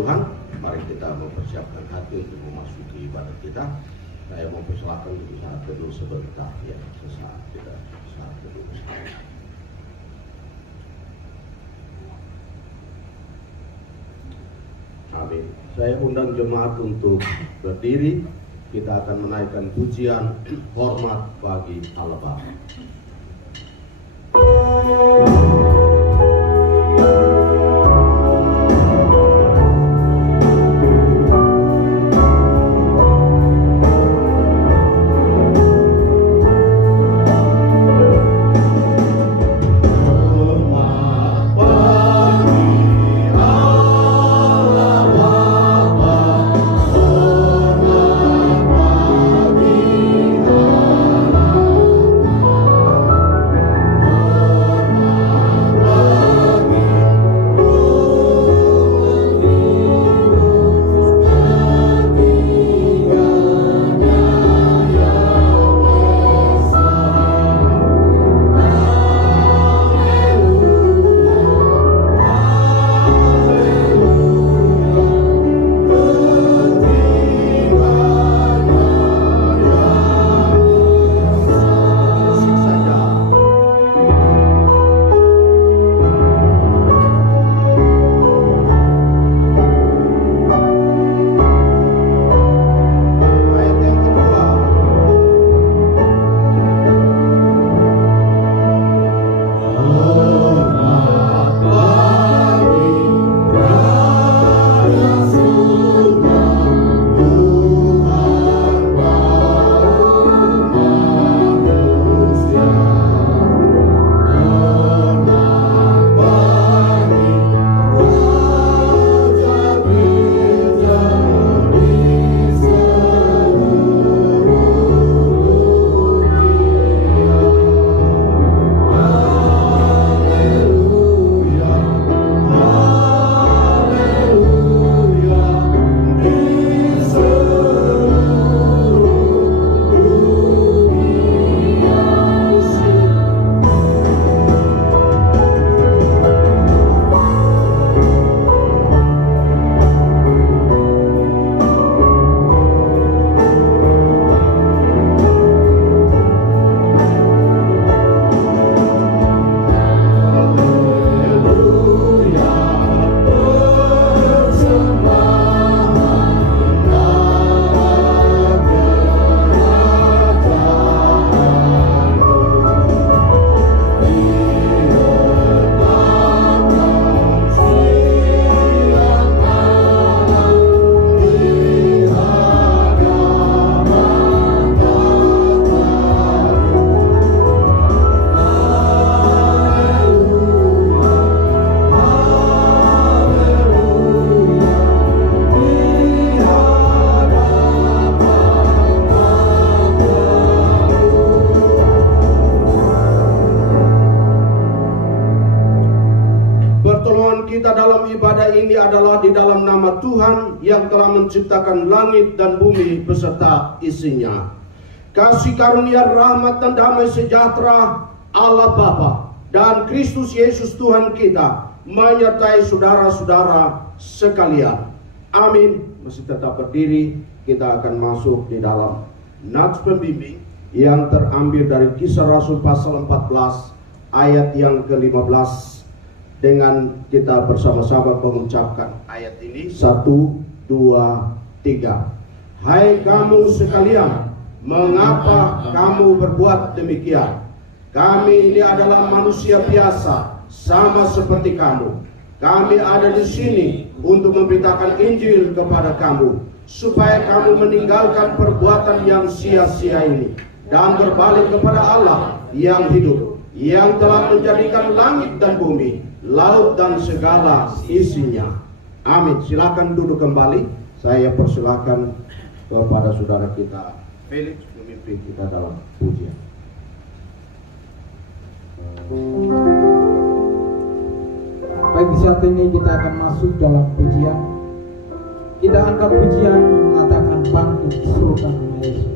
Tuhan. Mari kita mempersiapkan hati untuk memasuki ibadah kita. Saya mau persilakan untuk saat teduh sebentar ya, sesaat kita saat teduh. Amin. Saya undang jemaat untuk berdiri. Kita akan menaikkan pujian hormat bagi Allah Bapa. Kita dalam ibadah ini adalah di dalam nama Tuhan yang telah menciptakan langit dan bumi beserta isinya. Kasih karunia, rahmat dan damai sejahtera Allah Bapa dan Kristus Yesus Tuhan kita menyertai saudara-saudara sekalian. Amin. Masih tetap berdiri, kita akan masuk di dalam nats pembimbing yang terambil dari Kisah Rasul pasal 14 ayat yang ke-15. Dengan kita bersama-sama mengucapkan ayat ini 1, 2, 3. Hai kamu sekalian, mengapa kamu berbuat demikian? Kami ini adalah manusia biasa, sama seperti kamu. Kami ada di sini untuk memberitakan Injil kepada kamu, supaya kamu meninggalkan perbuatan yang sia-sia ini dan berbalik kepada Allah yang hidup, yang telah menjadikan langit dan bumi, laut dan segala isinya. Amin. Silakan duduk kembali. Saya persilakan kepada saudara kita Felix memimpin kita dalam pujian. Baik, di saat ini kita akan masuk dalam pujian. Kita angkat pujian mengatakan bangkit surga nama Yesus.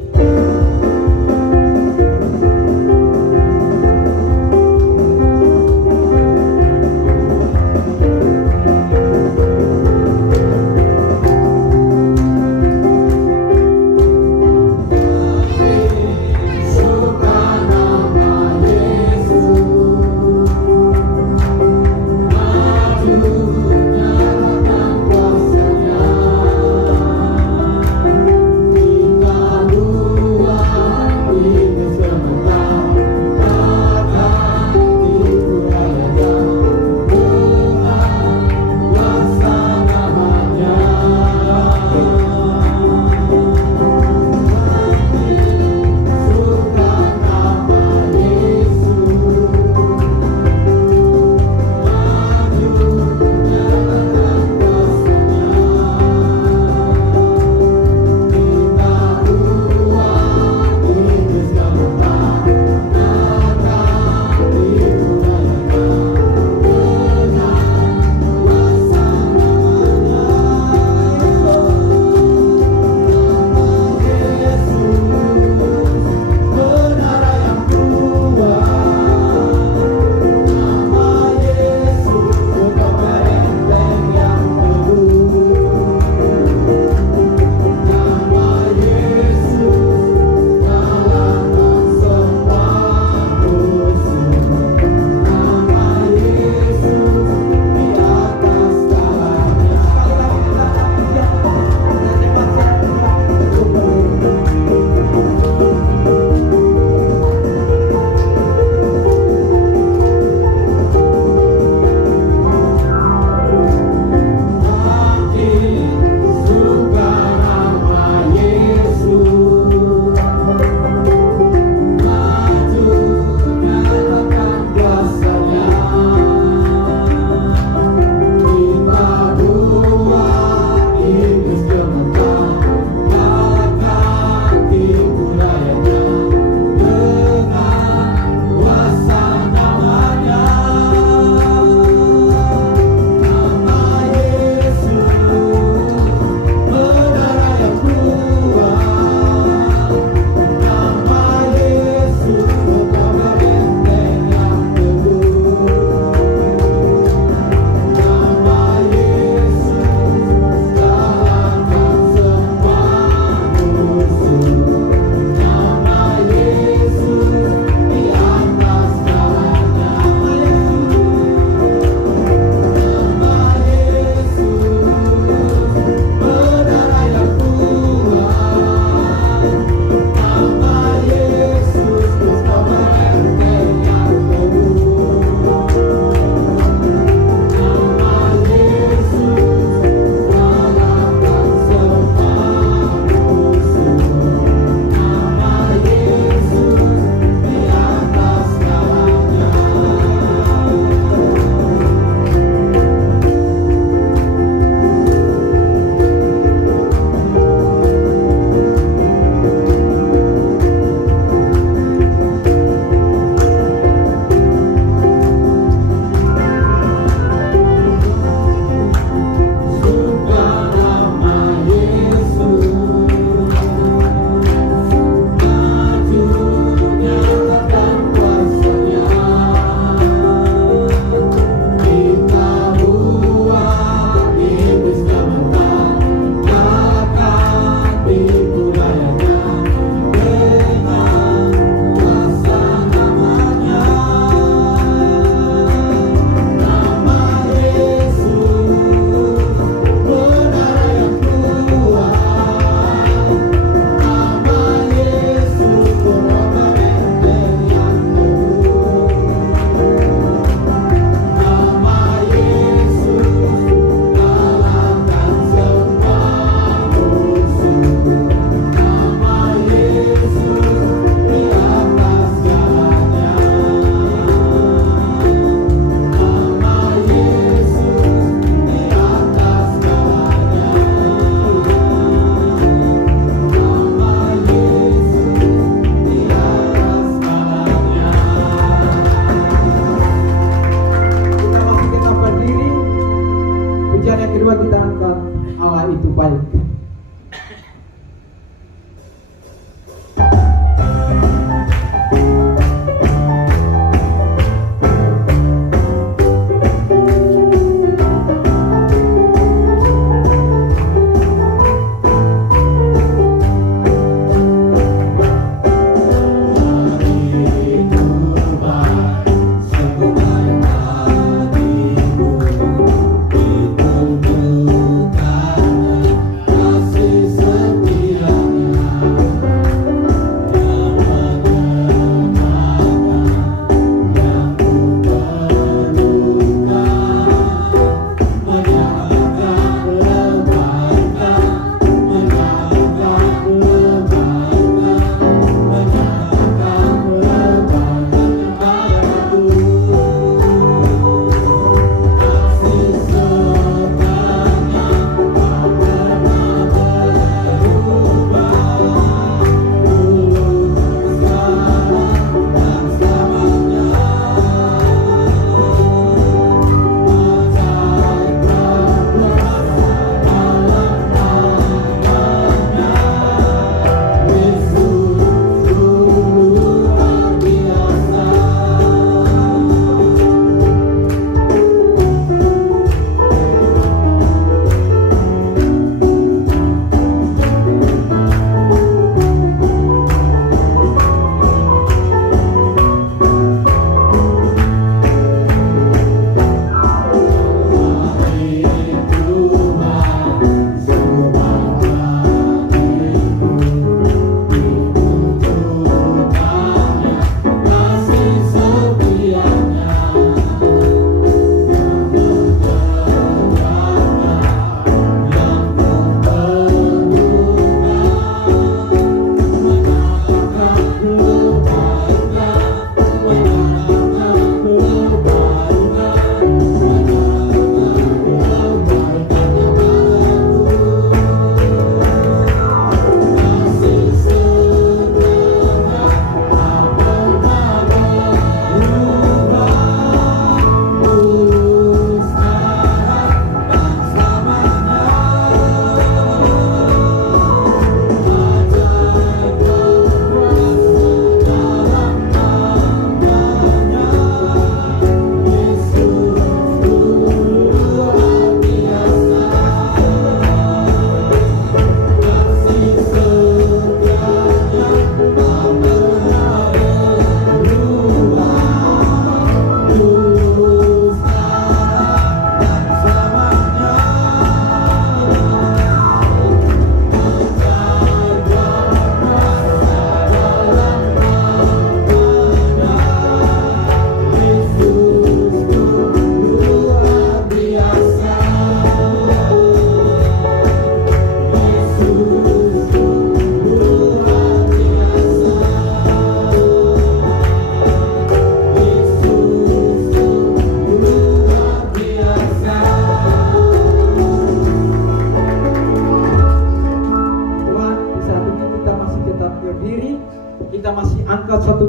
itu baik.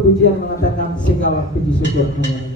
pujian mengatakan segala puji syukur kemuliaan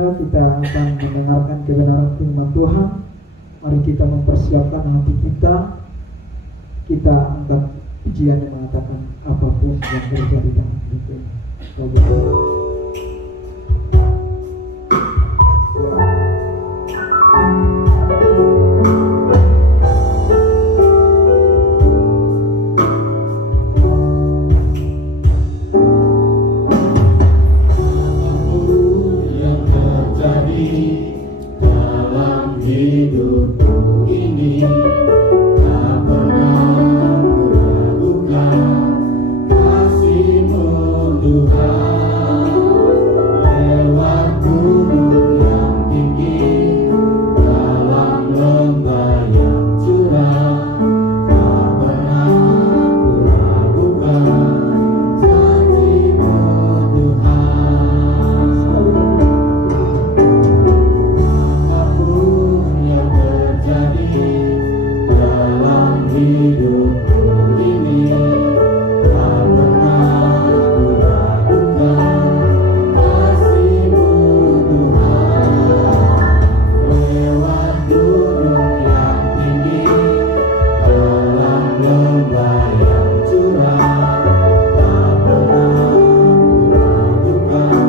selanjutnya kita akan mendengarkan kebenaran firman Tuhan. Mari kita mempersiapkan hati kita. Kita angkat pujian yang mengatakan apapun yang terjadi dalam hidup ini. Hidupku ini tak pernah kuragukan kasih-Mu Tuhan. Lewat gunung yang tinggi, dalam lembah yang curam, tak pernah kuragukan janji-Mu Tuhan. Apapun yang terjadi dalam hidupku ini, tak pernah kuragukan kasih-Mu Tuhan. Lewat gunung yang tinggi, dalam lembah yang curam, tak pernah kuragukan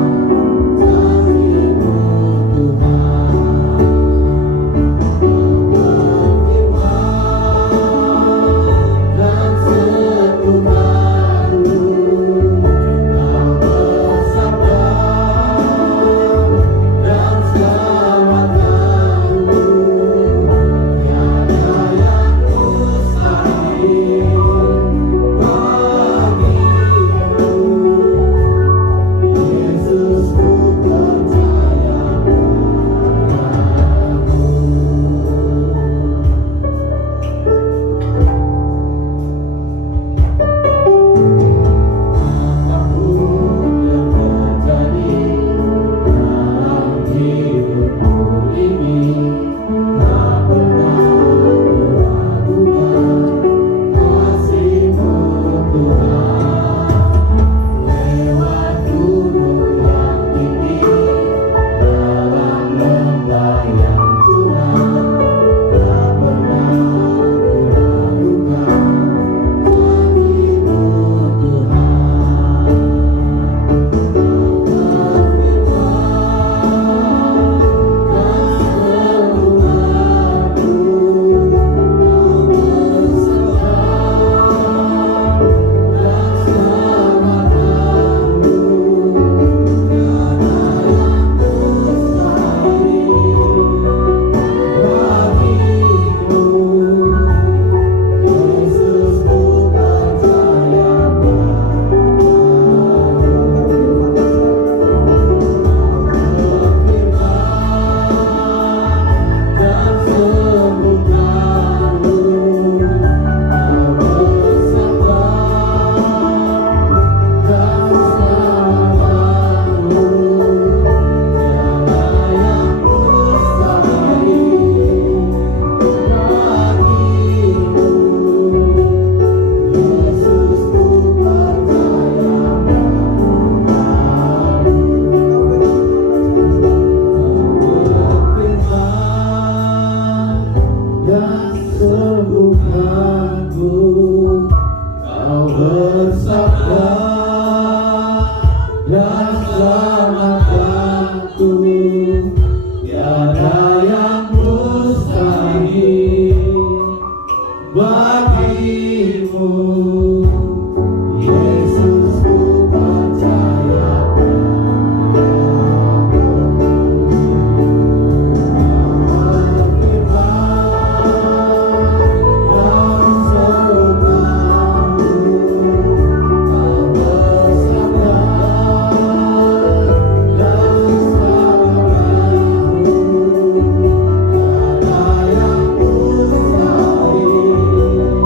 janji-Mu Tuhan. Dan setuhanku, Kau bersabda, dan selamatkanku, tiada yang mustahil bagimu. Yesus, ku percaya padamu. Apapun yang terjadi dalam hidupku ini, tak pernah kuragukan kasih-Mu Tuhan. Lewat gunung yang tinggi, dalam lembah yang curam, tak pernah kuragukan janji-Mu Tuhan. Yesus, ku percaya dan sembuhkanku, Kau bersabda, dan selamatkanku, tiada yang mustahil bagimu. Yesus, ku percaya padamu. Berfirman dan sembuhkanku, Kau bersabda, dan selamatkanku, tiada yang mustahil bagimu. Yesus, ku percaya dan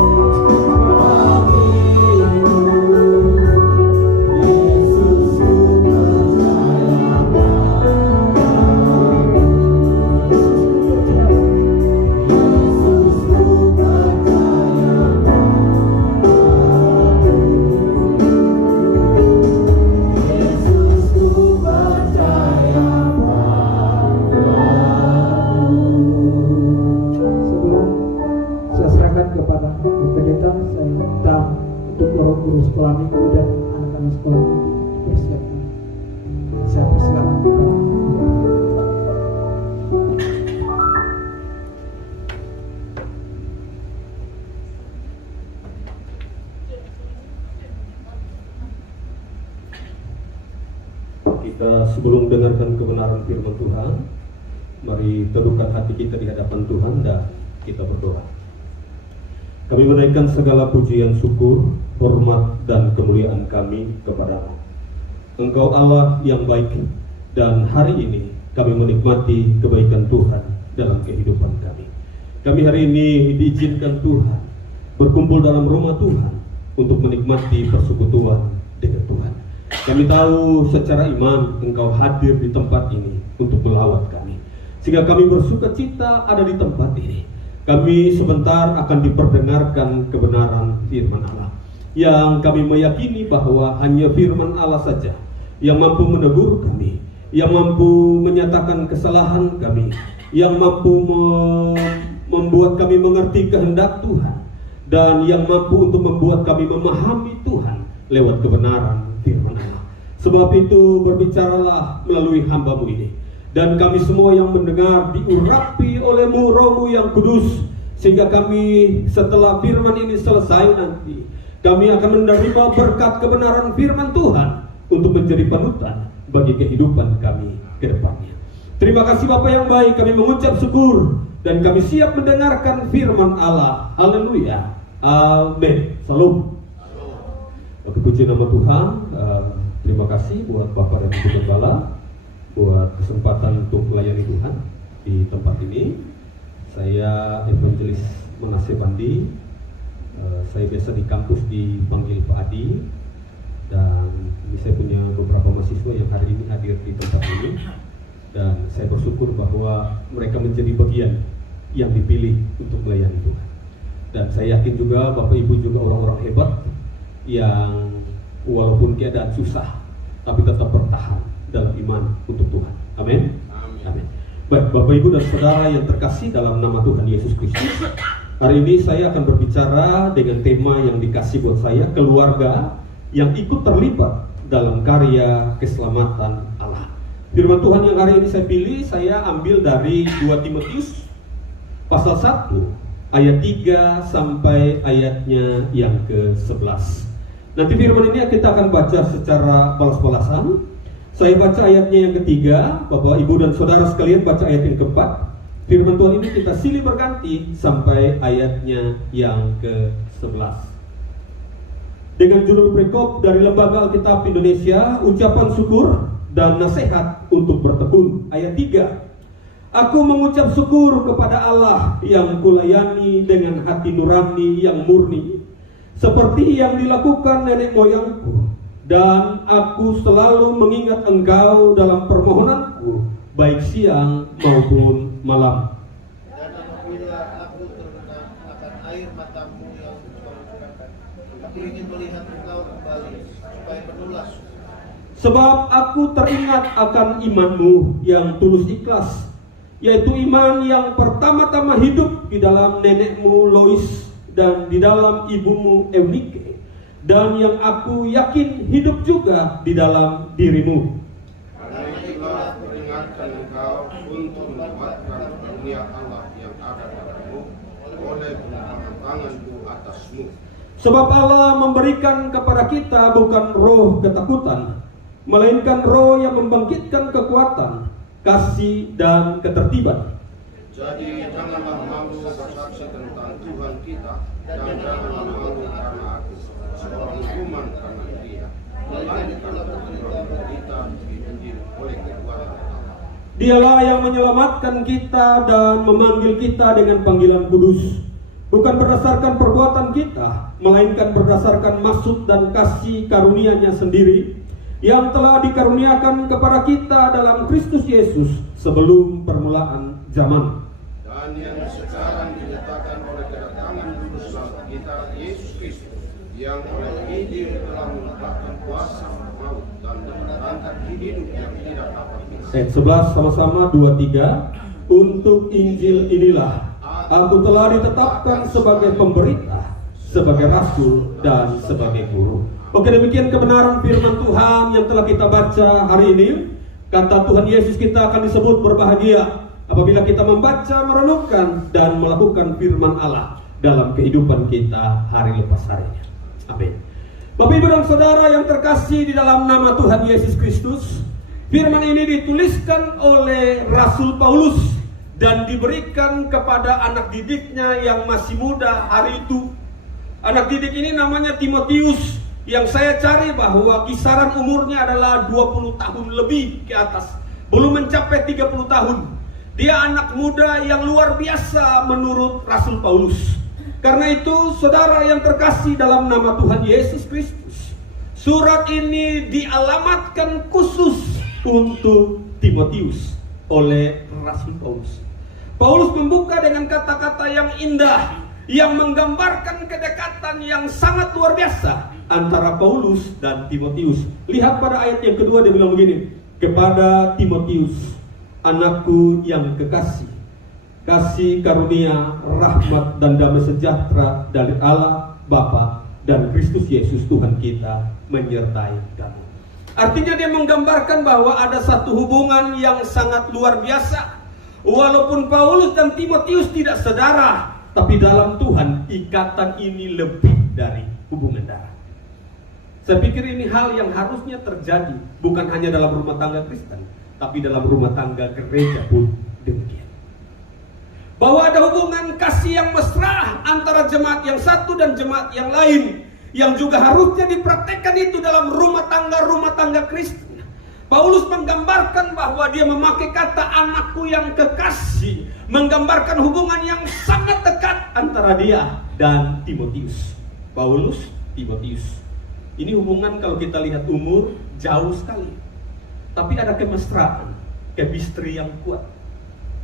guru sekolah minggu dan anak-anak sekolah minggu dipersiapkan. Saya persilakan kepada kita sebelum dengarkan kebenaran firman Tuhan, mari teduhkan hati kita di hadapan Tuhan dan kita berdoa. Kami menaikkan segala pujian, syukur, hormat, dan kemuliaan kami kepada-Mu. Engkau Allah yang baik, dan hari ini kami menikmati kebaikan Tuhan dalam kehidupan kami. Kami hari ini diizinkan Tuhan berkumpul dalam rumah Tuhan untuk menikmati persekutuan dengan Tuhan. Kami tahu secara iman Engkau hadir di tempat ini untuk melawat kami, sehingga kami bersuka cita ada di tempat ini. Kami sebentar akan diperdengarkan kebenaran firman Allah, yang kami meyakini bahwa hanya firman Allah saja yang mampu menegur kami, yang mampu menyatakan kesalahan kami, yang mampu membuat kami mengerti kehendak Tuhan, dan yang mampu untuk membuat kami memahami Tuhan lewat kebenaran firman Allah. Sebab itu berbicaralah melalui hamba-Mu ini, dan kami semua yang mendengar diurapi oleh-Mu, Roh-Mu yang kudus, sehingga kami setelah firman ini selesai nanti, kami akan menerima berkat kebenaran firman Tuhan untuk menjadi panutan bagi kehidupan kami ke depannya. Terima kasih Bapa yang baik, kami mengucap syukur dan kami siap mendengarkan firman Allah. Haleluya. Amin. Salam. Oke, puji nama Tuhan. Terima kasih buat Bapak dan Ibu Gembala buat kesempatan untuk melayani Tuhan di tempat ini. Saya Evangelis Manase Bandi. Saya biasa di kampus dipanggil Pak Adi, dan ini saya punya beberapa mahasiswa yang hari ini hadir di tempat ini, dan saya bersyukur bahwa mereka menjadi bagian yang dipilih untuk melayani Tuhan. Dan saya yakin juga Bapak Ibu juga orang-orang hebat yang walaupun keadaan susah tapi tetap bertahan dalam iman untuk Tuhan. Amin. Amin. Baik, Bapak Ibu dan Saudara yang terkasih dalam nama Tuhan Yesus Kristus, hari ini saya akan berbicara dengan tema yang dikasih buat saya, keluarga yang ikut terlibat dalam karya keselamatan Allah. Firman Tuhan yang hari ini saya pilih, saya ambil dari 2 Timotius pasal 1 ayat 3 sampai ayatnya yang ke-11. Nanti firman ini kita akan baca secara balas-balasan. Saya baca ayatnya yang ketiga, Bapak, Ibu, dan Saudara sekalian baca ayat yang keempat. Firman Tuhan ini kita silih berganti sampai ayatnya yang ke-11. Dengan judul perikop dari Lembaga Alkitab Indonesia, ucapan syukur dan nasihat untuk bertekun. Ayat 3. Aku mengucap syukur kepada Allah yang kulayani dengan hati nurani yang murni, seperti yang dilakukan nenek moyangku, dan aku selalu mengingat engkau dalam permohonanku, baik siang maupun malam. Dan apabila aku tergenang akan air matamu yang kau curahkan, aku ingin melihat engkau kembali, supaya penuhlah. Sebab aku teringat akan imanmu yang tulus ikhlas, yaitu iman yang pertama-tama hidup di dalam nenekmu Lois dan di dalam ibumu Eunike, dan yang aku yakin hidup juga di dalam dirimu. Karena itulah peringatkan engkau untuk menguatkan dunia Allah yang ada padamu oleh penumpahan tanganku atasmu. Sebab Allah memberikan kepada kita bukan roh ketakutan, melainkan roh yang membangkitkan kekuatan, kasih, dan ketertiban. Jadi janganlah malu bersaksi tentang Tuhan kita, dan janganlah malu karena aku, seorang hukuman karena dia, melainkan berita kita diinjil oleh kekuatan Allah. Dialah yang menyelamatkan kita dan memanggil kita dengan panggilan kudus, bukan berdasarkan perbuatan kita, melainkan berdasarkan maksud dan kasih karunia-Nya sendiri, yang telah dikaruniakan kepada kita dalam Kristus Yesus sebelum permulaan zaman. Dan yang sekarang dinyatakan oleh kedatangan Juru Selamat kita, Yesus Kristus, yang oleh Injil telah mengalahkan kuasa maut dan mendatangkan hidup yang tidak dapat binasa. Ayat 11 sama-sama 2-3. Untuk Injil inilah aku telah ditetapkan sebagai pemberita, sebagai rasul dan sebagai guru. Oke, demikian kebenaran firman Tuhan yang telah kita baca hari ini. Kata Tuhan Yesus, kita akan disebut berbahagia apabila kita membaca, merenungkan, dan melakukan firman Allah dalam kehidupan kita hari lepas harinya. Amin. Bapak, Ibu, dan Saudara yang terkasih di dalam nama Tuhan Yesus Kristus, firman ini dituliskan oleh Rasul Paulus dan diberikan kepada anak didiknya yang masih muda hari itu. Anak didik ini namanya Timotius, yang saya cari bahwa kisaran umurnya adalah 20 tahun lebih ke atas, belum mencapai 30 tahun. Dia anak muda yang luar biasa menurut Rasul Paulus. Karena itu, saudara yang terkasih dalam nama Tuhan Yesus Kristus, surat ini dialamatkan khusus untuk Timotius oleh Rasul Paulus. Paulus membuka dengan kata-kata yang indah, yang menggambarkan kedekatan yang sangat luar biasa antara Paulus dan Timotius. Lihat pada ayat yang kedua, dia bilang begini, kepada Timotius, anakku yang kekasih, kasih karunia, rahmat dan damai sejahtera dari Allah Bapa dan Kristus Yesus Tuhan kita menyertai kamu. Artinya dia menggambarkan bahwa ada satu hubungan yang sangat luar biasa. Walaupun Paulus dan Timotius tidak saudara, tapi dalam Tuhan ikatan ini lebih dari hubungan darah. Saya pikir ini hal yang harusnya terjadi bukan hanya dalam rumah tangga Kristen, tapi dalam rumah tangga gereja pun demikian. Bahwa ada hubungan kasih yang mesra antara jemaat yang satu dan jemaat yang lain, yang juga harusnya dipraktekkan itu dalam rumah tangga Kristen. Paulus menggambarkan bahwa dia memakai kata anakku yang kekasih, menggambarkan hubungan yang sangat dekat antara dia dan Timotius. Paulus, Timotius. Ini hubungan kalau kita lihat umur jauh sekali, tapi ada kemesraan, chemistry yang kuat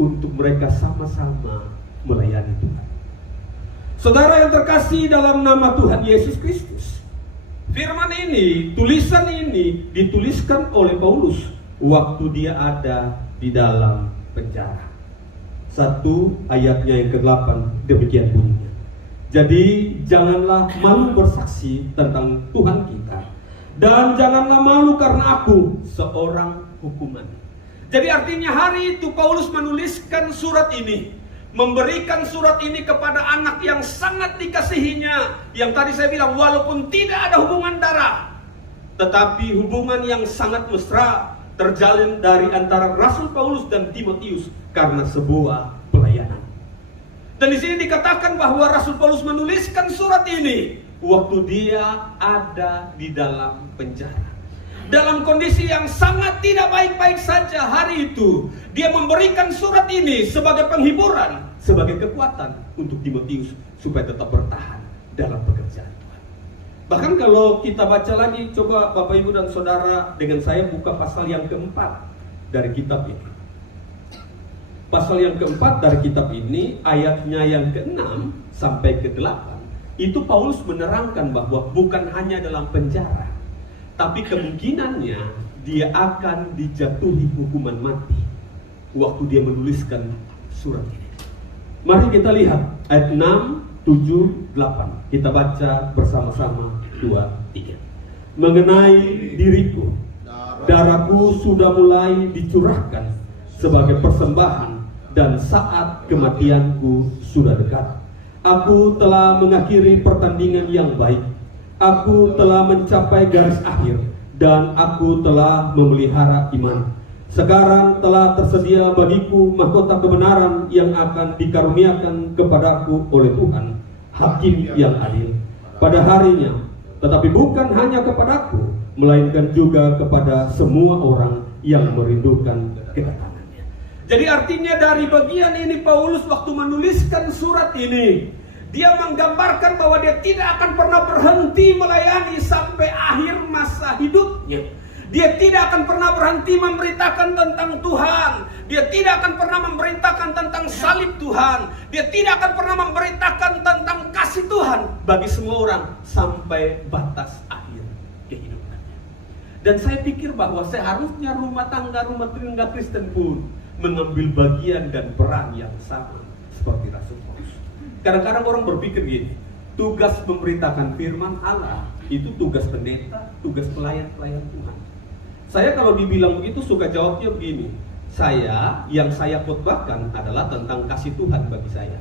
untuk mereka sama-sama melayani Tuhan. Saudara yang terkasih dalam nama Tuhan Yesus Kristus, firman ini, tulisan ini dituliskan oleh Paulus waktu dia ada di dalam penjara. 1 ayatnya yang ke-8 demikian bunyinya. Jadi janganlah malu bersaksi tentang Tuhan kita, dan janganlah malu karena aku seorang hukuman. Jadi artinya hari itu Paulus menuliskan surat ini, memberikan surat ini kepada anak yang sangat dikasihinya, yang tadi saya bilang walaupun tidak ada hubungan darah, tetapi hubungan yang sangat mesra terjalin dari antara Rasul Paulus dan Timotius karena sebuah pelayanan. Dan di sini dikatakan bahwa Rasul Paulus menuliskan surat ini waktu dia ada di dalam penjara. Dalam kondisi yang sangat tidak baik-baik saja hari itu, dia memberikan surat ini sebagai penghiburan, sebagai kekuatan untuk Timotius supaya tetap bertahan dalam pekerjaan Tuhan. Bahkan kalau kita baca lagi, coba Bapak Ibu dan Saudara dengan saya buka pasal yang keempat dari kitab ini. Pasal yang keempat dari kitab ini, ayatnya yang ke-6 sampai ke-8, itu Paulus menerangkan bahwa bukan hanya dalam penjara, tapi kemungkinannya dia akan dijatuhi hukuman mati waktu dia menuliskan surat ini. Mari kita lihat ayat 6, 7, 8. Kita baca bersama-sama 2, 3. Mengenai diriku, darahku sudah mulai dicurahkan sebagai persembahan, dan saat kematianku sudah dekat. Aku telah mengakhiri pertandingan yang baik. Aku telah mencapai garis akhir, dan aku telah memelihara iman. Sekarang telah tersedia bagiku mahkota kebenaran yang akan dikaruniakan kepadaku oleh Tuhan, Hakim yang adil, pada harinya. Tetapi bukan hanya kepadaku, melainkan juga kepada semua orang yang merindukan kedatangan. Jadi artinya dari bagian ini Paulus waktu menuliskan surat ini, dia menggambarkan bahwa dia tidak akan pernah berhenti melayani sampai akhir masa hidupnya. Dia tidak akan pernah berhenti memberitakan tentang Tuhan. Dia tidak akan pernah memberitakan tentang salib Tuhan. Dia tidak akan pernah memberitakan tentang kasih Tuhan bagi semua orang sampai batas akhir kehidupannya. Dan saya pikir bahwa seharusnya rumah tangga Kristen pun mengambil bagian dan peran yang sama seperti Rasul Paulus. Kadang-kadang orang berpikir gini, tugas memberitakan firman Allah itu tugas pendeta, tugas pelayan-pelayan Tuhan. Saya kalau dibilang begitu suka jawabnya begini, yang saya khotbahkan adalah tentang kasih Tuhan bagi saya,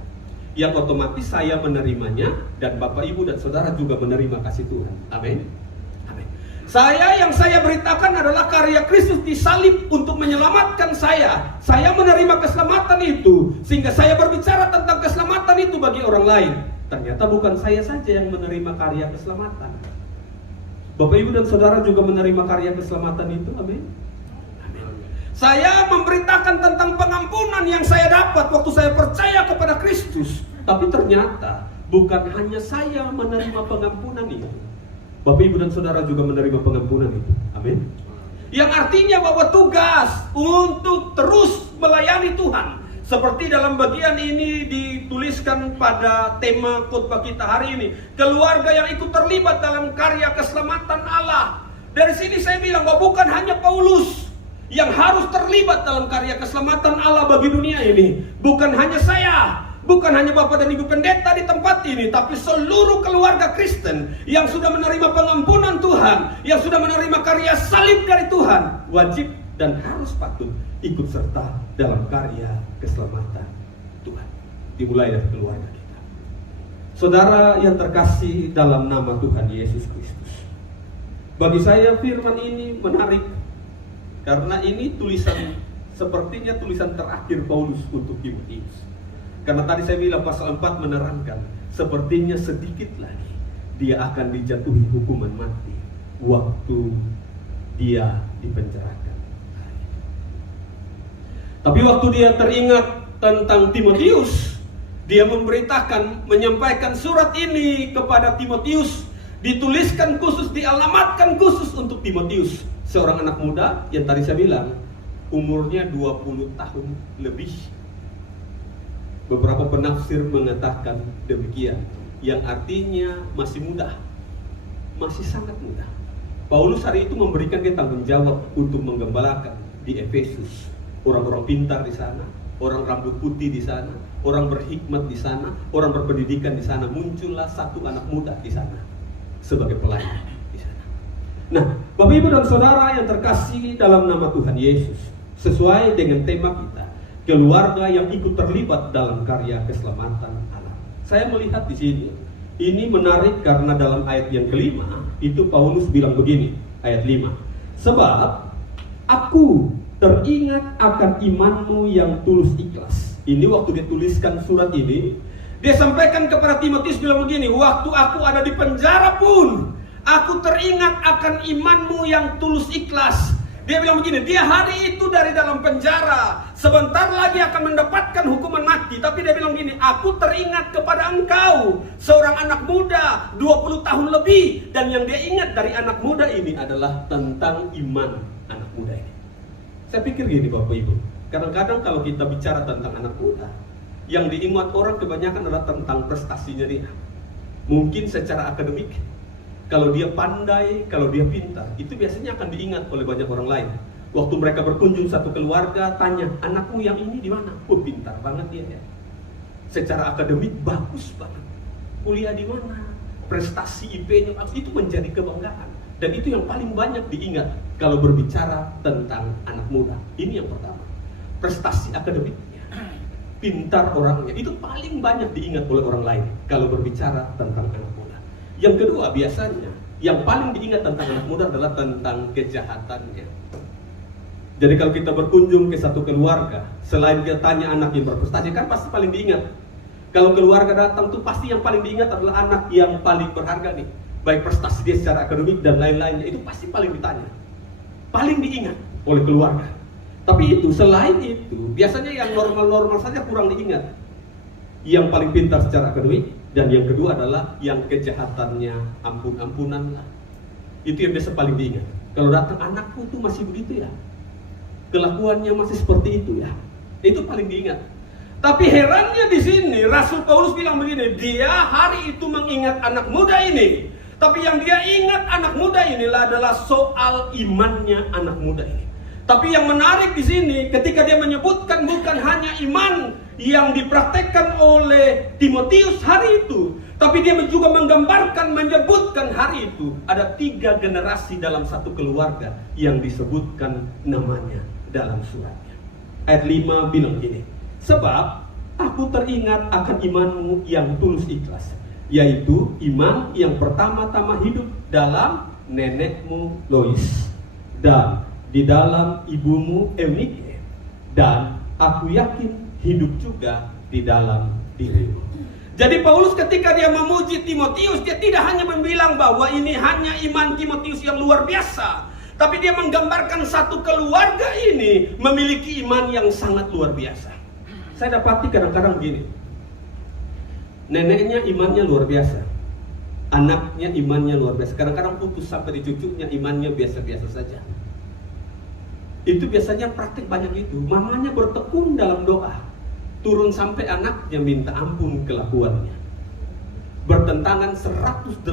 yang otomatis saya menerimanya dan Bapak Ibu dan Saudara juga menerima kasih Tuhan. Amin. Amin. Yang saya beritakan adalah karya Kristus disalib untuk menyelamatkan saya. Saya menerima keselamatan itu sehingga saya berbicara tentang keselamatan itu bagi orang lain. Ternyata bukan saya saja yang menerima karya keselamatan. Bapak Ibu dan Saudara juga menerima karya keselamatan itu. Amin. Saya memberitakan tentang pengampunan yang saya dapat waktu saya percaya kepada Kristus. Tapi ternyata bukan hanya saya menerima pengampunan itu. Bapak Ibu dan Saudara juga menerima pengampunan itu. Amin. Yang artinya bahwa tugas untuk terus melayani Tuhan. Seperti dalam bagian ini dituliskan pada tema khotbah kita hari ini. Keluarga yang ikut terlibat dalam karya keselamatan Allah. Dari sini saya bilang bahwa bukan hanya Paulus yang harus terlibat dalam karya keselamatan Allah bagi dunia ini. Bukan hanya saya, bukan hanya Bapak dan Ibu pendeta di tempat ini, tapi seluruh keluarga Kristen yang sudah menerima pengampunan Tuhan, yang sudah menerima karya salib dari Tuhan, wajib dan harus patut ikut serta dalam karya keselamatan Tuhan. Dimulai dari keluarga kita. Saudara yang terkasih dalam nama Tuhan Yesus Kristus, bagi saya firman ini menarik. Karena ini sepertinya tulisan terakhir Paulus untuk Timotius. Karena tadi saya bilang pasal 4 menerangkan, sepertinya sedikit lagi dia akan dijatuhi hukuman mati waktu dia dipenjarakan. Tapi waktu dia teringat tentang Timotius, dia menyampaikan surat ini kepada Timotius, dituliskan khusus, dialamatkan khusus untuk Timotius. Seorang anak muda yang tadi saya bilang umurnya 20 tahun lebih. Beberapa penafsir mengatakan demikian, yang artinya masih muda, masih sangat muda. Paulus hari itu memberikan dia tanggung jawab untuk menggembalakan di Efesus. Orang-orang pintar di sana, orang rambut putih di sana, orang berhikmat di sana, orang berpendidikan di sana. Muncullah satu anak muda di sana sebagai pelayan. Nah, Bapak Ibu dan Saudara yang terkasih dalam nama Tuhan Yesus, sesuai dengan tema kita, keluarga yang ikut terlibat dalam karya keselamatan Allah. Saya melihat di sini, ini menarik karena dalam ayat yang kelima, itu Paulus bilang begini, ayat 5. Sebab aku teringat akan imanmu yang tulus ikhlas. Ini waktu dia tuliskan surat ini, dia sampaikan kepada Timotius bilang begini, waktu aku ada di penjara pun, aku teringat akan imanmu yang tulus ikhlas. Dia bilang begini, dia hari itu dari dalam penjara, sebentar lagi akan mendapatkan hukuman mati. Tapi dia bilang begini, aku teringat kepada engkau, seorang anak muda, 20 tahun lebih. Dan yang dia ingat dari anak muda ini adalah tentang iman anak muda ini. Saya pikir gini Bapak Ibu, kadang-kadang kalau kita bicara tentang anak muda, yang diingat orang kebanyakan adalah tentang prestasinya dia. Mungkin secara akademik, kalau dia pandai, kalau dia pintar, itu biasanya akan diingat oleh banyak orang lain. Waktu mereka berkunjung satu keluarga, tanya, anakmu yang ini di mana? Oh, pintar banget dia ya. Secara akademik bagus banget. Kuliah di mana? Prestasi IP-nya bagus. Itu menjadi kebanggaan. Dan itu yang paling banyak diingat kalau berbicara tentang anak muda. Ini yang pertama. Prestasi akademiknya, pintar orangnya, itu paling banyak diingat oleh orang lain kalau berbicara tentang anak muda. Yang kedua, biasanya yang paling diingat tentang anak muda adalah tentang kejahatannya. Jadi kalau kita berkunjung ke satu keluarga, selain dia tanya anak yang berprestasi, kan pasti paling diingat. Kalau keluarga datang tuh pasti yang paling diingat adalah anak yang paling berharga nih. Baik prestasi dia secara akademik dan lain-lainnya, itu pasti paling ditanya, paling diingat oleh keluarga. Tapi itu, selain itu, biasanya yang normal-normal saja kurang diingat. Yang paling pintar secara akademik, dan yang kedua adalah yang kejahatannya ampun-ampunan lah. Itu yang biasa paling diingat. Kalau datang anakku tuh masih begitu ya, kelakuannya masih seperti itu ya, itu paling diingat. Tapi herannya di sini Rasul Paulus bilang begini, dia hari itu mengingat anak muda ini, tapi yang dia ingat anak muda inilah adalah soal imannya anak muda ini. Tapi yang menarik di sini, ketika dia menyebutkan bukan hanya iman yang dipraktekkan oleh Timotius hari itu. Tapi dia juga menggambarkan, menyebutkan hari itu ada 3 generasi dalam satu keluarga yang disebutkan namanya dalam suratnya. Ayat 5 bilang gini, sebab aku teringat akan imanmu yang tulus ikhlas, yaitu iman yang pertama-tama hidup dalam nenekmu Lois dan di dalam ibumu Eunike, dan aku yakin hidup juga di dalam dirimu. Jadi Paulus ketika dia memuji Timotius, dia tidak hanya membilang bahwa ini hanya iman Timotius yang luar biasa, tapi dia menggambarkan satu keluarga ini memiliki iman yang sangat luar biasa. Saya dapati kadang-kadang begini, neneknya imannya luar biasa, anaknya imannya luar biasa, kadang-kadang putus sampai di cucunya imannya biasa-biasa saja. Itu biasanya praktik banyak itu, mamanya bertekun dalam doa, turun sampai anaknya minta ampun kelakuannya, bertentangan 180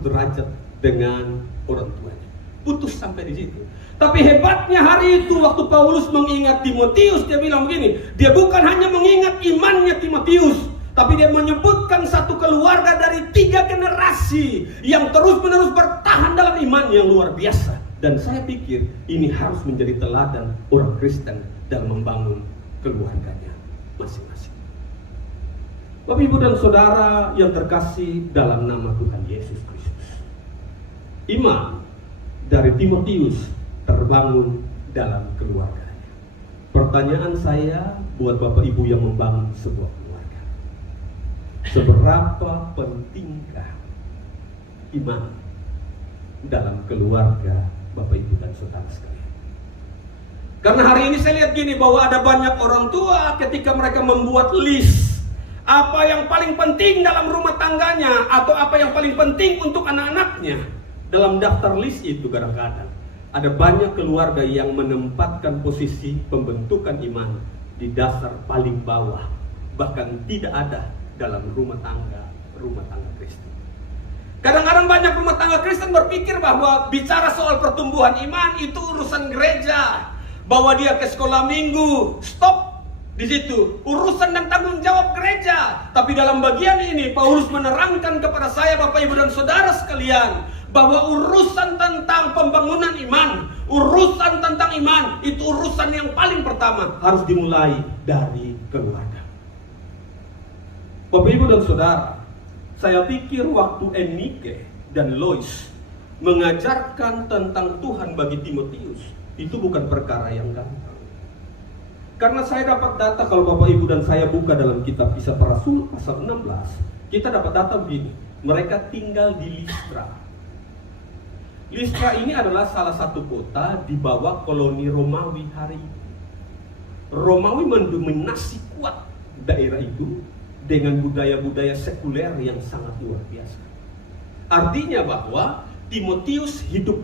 derajat dengan orang tuanya, putus sampai di situ. Tapi hebatnya hari itu waktu Paulus mengingat Timotius, dia bilang begini, dia bukan hanya mengingat imannya Timotius, tapi dia menyebutkan satu keluarga dari 3 generasi yang terus-menerus bertahan dalam iman yang luar biasa. Dan saya pikir ini harus menjadi teladan orang Kristen dalam membangun keluarganya masing-masing. Bapak, Ibu, dan Saudara yang terkasih dalam nama Tuhan Yesus Kristus, iman dari Timotius terbangun dalam keluarganya. Pertanyaan saya buat Bapak Ibu yang membangun sebuah keluarga, seberapa pentingkah iman dalam keluarga Bapak Ibu dan Saudara sekalian? Karena hari ini saya lihat gini, bahwa ada banyak orang tua ketika mereka membuat list apa yang paling penting dalam rumah tangganya atau apa yang paling penting untuk anak-anaknya. Dalam daftar list itu kadang-kadang ada banyak keluarga yang menempatkan posisi pembentukan iman di dasar paling bawah, bahkan tidak ada dalam rumah tangga Kristen. Kadang-kadang banyak rumah tangga Kristen berpikir bahwa bicara soal pertumbuhan iman itu urusan gereja, bahwa dia ke sekolah minggu, stop di situ, urusan dan tanggung jawab gereja. Tapi dalam bagian ini Paulus menerangkan kepada saya, Bapak, Ibu, dan Saudara sekalian, bahwa urusan tentang pembangunan iman, urusan tentang iman, itu urusan yang paling pertama harus dimulai dari keluarga. Bapak, Ibu, dan Saudara, saya pikir waktu Eunike dan Lois mengajarkan tentang Tuhan bagi Timotius, itu bukan perkara yang gampang. Karena saya dapat data, kalau Bapak, Ibu, dan saya buka dalam kitab Kisah Para Rasul pasal 16, kita dapat data begini, mereka tinggal di Listra. Listra ini adalah salah satu kota di bawah koloni Romawi hari itu. Romawi mendominasi kuat daerah itu dengan budaya-budaya sekuler yang sangat luar biasa. Artinya bahwa Timotius hidup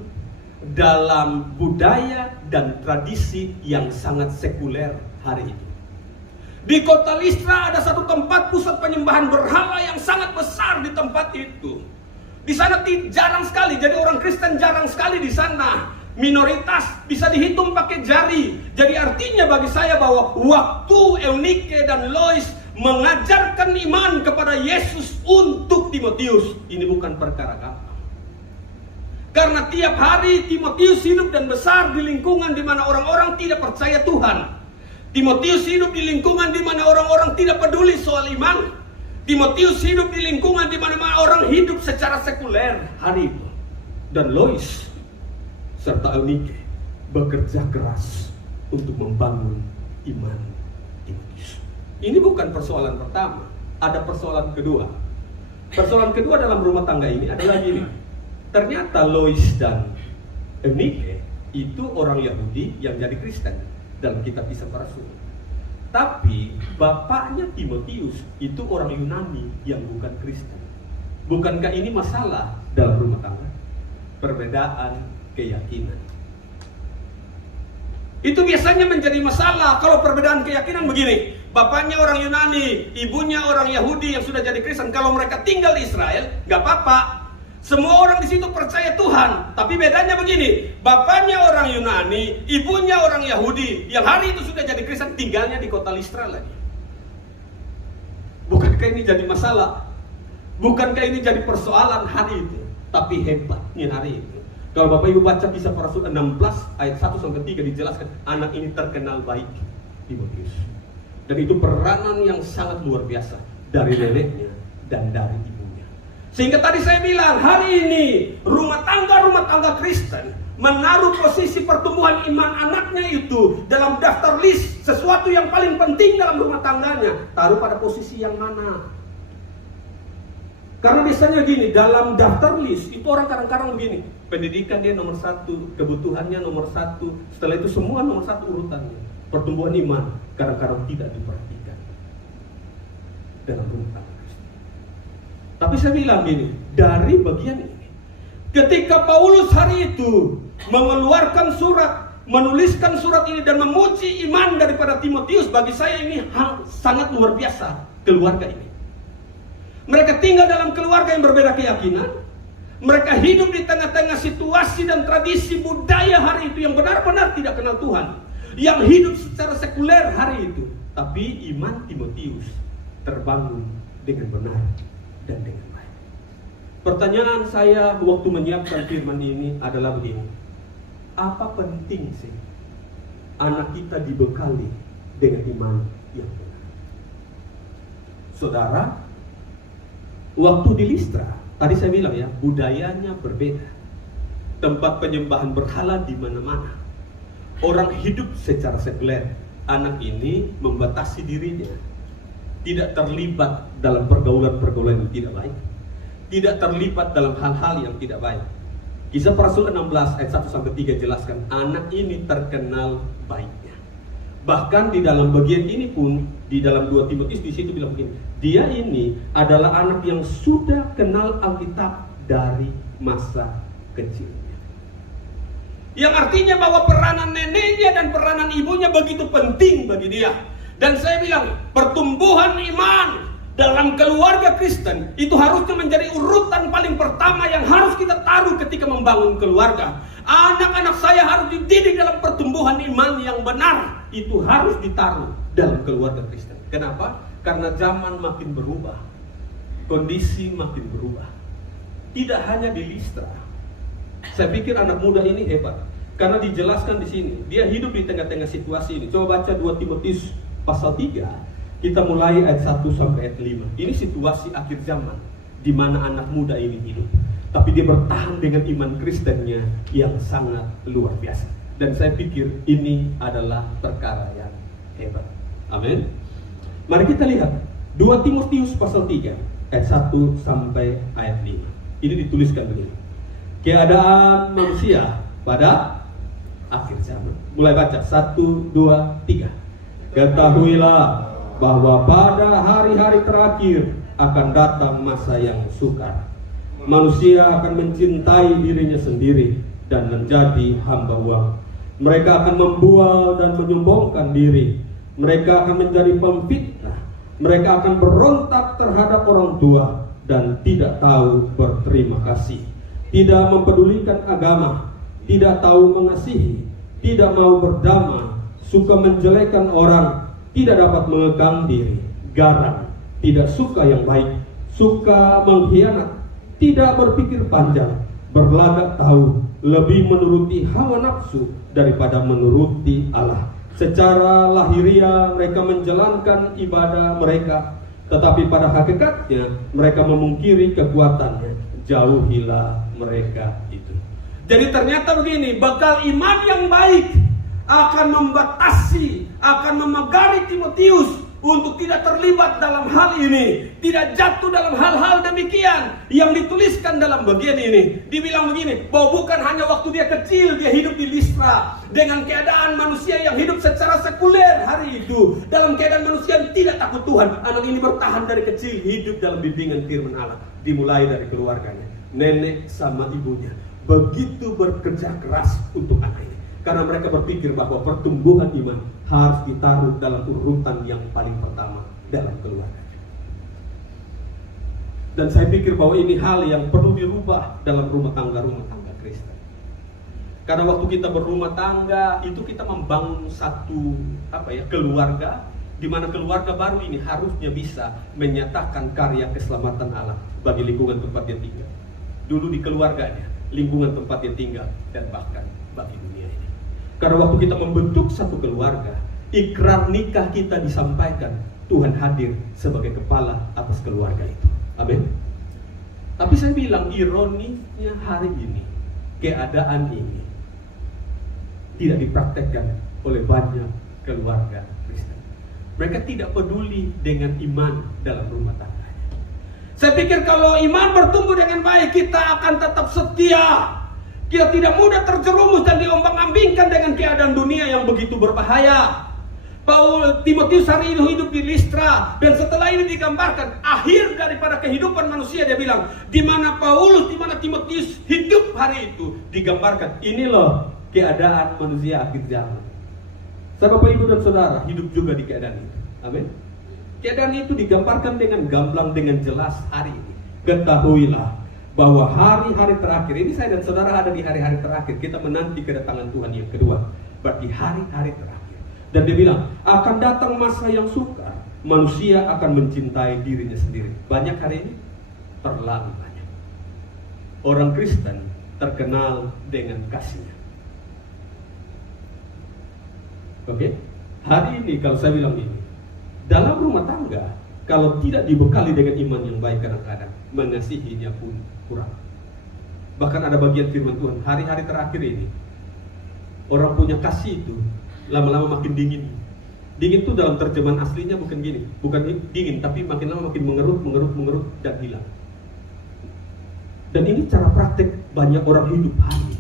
dalam budaya dan tradisi yang sangat sekuler hari itu. Di kota Listra ada satu tempat pusat penyembahan berhala yang sangat besar di tempat itu. Di sana jarang sekali, jadi orang Kristen jarang sekali di sana. Minoritas bisa dihitung pakai jari. Jadi artinya bagi saya bahwa waktu Eunike dan Lois mengajarkan iman kepada Yesus untuk Timotius, ini bukan perkara gampang. Karena tiap hari Timotius hidup dan besar di lingkungan di mana orang-orang tidak percaya Tuhan. Timotius hidup di lingkungan di mana orang-orang tidak peduli soal iman. Timotius hidup di lingkungan di mana orang hidup secara sekuler hari itu. Dan Lois serta Eunike bekerja keras untuk membangun iman Timotius. Ini bukan persoalan pertama, ada persoalan kedua. Persoalan kedua dalam rumah tangga ini adalah gini. Ternyata Lois dan Eunike itu orang Yahudi yang jadi Kristen dalam kitab Kisah Para Rasul. Tapi bapaknya Timotius itu orang Yunani yang bukan Kristen. Bukankah ini masalah dalam rumah tangga? Perbedaan keyakinan. Itu biasanya menjadi masalah kalau perbedaan keyakinan begini. Bapaknya orang Yunani, ibunya orang Yahudi yang sudah jadi Kristen. Kalau mereka tinggal di Israel, gak apa-apa. Semua orang di situ percaya Tuhan, tapi bedanya begini, bapaknya orang Yunani, ibunya orang Yahudi, yang hari itu sudah jadi Kristen, tinggalnya di kota Listra lagi. Bukankah ini jadi masalah? Bukankah ini jadi persoalan hari itu? Tapi hebatnya hari itu, kalau Bapak Ibu baca Kisah Para Rasul 16 ayat 1-3 dijelaskan, anak ini terkenal baik, Timotius. Dan itu peranan yang sangat luar biasa dari neneknya dan dari ibunya. Sehingga tadi saya bilang, hari ini rumah tangga Kristen menaruh posisi pertumbuhan iman anaknya itu dalam daftar list sesuatu yang paling penting dalam rumah tangganya. Taruh pada posisi yang mana? Karena biasanya gini, dalam daftar list itu orang kadang-kadang begini, pendidikan dia nomor 1, kebutuhannya nomor 1, setelah itu semua nomor 1 urutannya. Pertumbuhan iman kadang-kadang tidak diperhatikan dalam rumah tangga Kristen. Tapi saya bilang gini, dari bagian ini, ketika Paulus hari itu mengeluarkan surat, menuliskan surat ini dan memuji iman daripada Timotius, bagi saya ini sangat luar biasa keluarga ini. Mereka tinggal dalam keluarga yang berbeda keyakinan. Mereka hidup di tengah-tengah situasi dan tradisi budaya hari itu yang benar-benar tidak kenal Tuhan, yang hidup secara sekuler hari itu. Tapi iman Timotius terbangun dengan benar dan dengan baik. Pertanyaan saya waktu menyiapkan firman ini adalah begini, apa penting sih anak kita dibekali dengan iman yang benar? Saudara, waktu di Listra, tadi saya bilang ya, budayanya berbeda. Tempat penyembahan berhala di mana-mana. Orang hidup secara sekuler. Anak ini membatasi dirinya, tidak terlibat dalam pergaulan-pergaulan yang tidak baik, tidak terlibat dalam hal-hal yang tidak baik. Kisah Para Rasul 16 ayat 1-3 jelaskan, anak ini terkenal baiknya. Bahkan di dalam bagian ini pun, di dalam 2 Timotius di situ bilang begini, dia ini adalah anak yang sudah kenal Alkitab dari masa kecilnya. Yang artinya bahwa peranan neneknya dan peranan ibunya begitu penting bagi dia. Dan saya bilang, pertumbuhan iman dalam keluarga Kristen itu harusnya menjadi urutan paling pertama yang harus kita taruh ketika membangun keluarga. Anak-anak saya harus dididik dalam pertumbuhan iman yang benar. Itu harus ditaruh dalam keluarga Kristen. Kenapa? Karena zaman makin berubah, kondisi makin berubah. Tidak hanya di Listra. Saya pikir anak muda ini hebat, karena dijelaskan di sini. Dia hidup di tengah-tengah situasi ini. Coba baca 2 Timotius pasal 3. Kita mulai ayat 1-5. Ini situasi akhir zaman di mana anak muda ini hidup. Tapi dia bertahan dengan iman Kristennya yang sangat luar biasa. Dan saya pikir ini adalah perkara yang hebat. Amin. Mari kita lihat 2 Timotius pasal 3 ayat 1 sampai ayat 5. Ini dituliskan begini. Keadaan manusia pada akhir zaman. Mulai baca 1, 2, 3. Ketahuilah bahwa pada hari-hari terakhir akan datang masa yang sukar. Manusia akan mencintai dirinya sendiri dan menjadi hamba uang. Mereka akan membual dan menyombongkan diri. Mereka akan menjadi pemfitnah. Mereka akan berontak terhadap orang tua dan tidak tahu berterima kasih. Tidak mempedulikan agama, tidak tahu mengasihi, tidak mau berdamai, suka menjelekkan orang, tidak dapat mengekang diri, garang, tidak suka yang baik, suka mengkhianat, tidak berpikir panjang, berlagak tahu, lebih menuruti hawa nafsu daripada menuruti Allah. Secara lahiriah mereka menjalankan ibadah mereka, tetapi pada hakikatnya mereka memungkiri kekuatannya. Jauhilah mereka itu. Jadi ternyata begini, bekal iman yang baik akan membatasi, akan memegari Timotius untuk tidak terlibat dalam hal ini, tidak jatuh dalam hal-hal demikian yang dituliskan dalam bagian ini. Dibilang begini, bahwa bukan hanya waktu dia kecil dia hidup di Listra dengan keadaan manusia yang hidup secara sekuler hari itu, dalam keadaan manusia yang tidak takut Tuhan. Anak ini bertahan dari kecil hidup dalam bimbingan firman Allah, dimulai dari keluarganya, nenek sama ibunya begitu bekerja keras untuk anak ini. Karena mereka berpikir bahwa pertumbuhan iman harus ditaruh dalam urutan yang paling pertama dalam keluarga. Dan saya pikir bahwa ini hal yang perlu dirubah dalam rumah tangga Kristen. Karena waktu kita berumah tangga itu kita membangun satu keluarga di mana keluarga baru ini harusnya bisa menyatakan karya keselamatan Allah bagi lingkungan tempat dia tinggal. Dulu di keluarganya, lingkungan tempat dia tinggal, dan bahkan bagi dunia ini. Karena waktu kita membentuk satu keluarga, ikrar nikah kita disampaikan, Tuhan hadir sebagai kepala atas keluarga itu. Amin. Tapi saya bilang, ironisnya hari ini, keadaan ini tidak dipraktekkan oleh banyak keluarga Kristen. Mereka tidak peduli dengan iman dalam rumah tangganya. Saya pikir kalau iman bertumbuh dengan baik, kita akan tetap setia. Kita tidak mudah terjerumus dan diombang-ambingkan dengan keadaan dunia yang begitu berbahaya. Timotius hari itu hidup di Listra, dan setelah ini digambarkan akhir daripada kehidupan manusia. Dia bilang, di mana Paulus, di mana Timotius hidup hari itu, digambarkan ini loh keadaan manusia akhir zaman. Saya Bapak Ibu dan Saudara hidup juga di keadaan itu. Amin. Keadaan itu digambarkan dengan gamblang, dengan jelas hari ini. Ketahuilah bahwa hari-hari terakhir ini, saya dan saudara ada di hari-hari terakhir. Kita menanti kedatangan Tuhan yang kedua, berarti hari-hari terakhir. Dan dia bilang, akan datang masa yang sukar, manusia akan mencintai dirinya sendiri. Banyak hari ini, terlalu banyak. Orang Kristen terkenal dengan kasihnya. Oke, hari ini kalau saya bilang ini, dalam rumah tangga, kalau tidak dibekali dengan iman yang baik, kadang-kadang mengasihinya pun kurang. Bahkan ada bagian firman Tuhan, hari-hari terakhir ini, orang punya kasih itu lama-lama makin dingin. Dingin itu dalam terjemahan aslinya bukan gini, bukan dingin, tapi makin lama makin mengerut dan hilang. Dan ini cara praktek banyak orang hidup hari ini.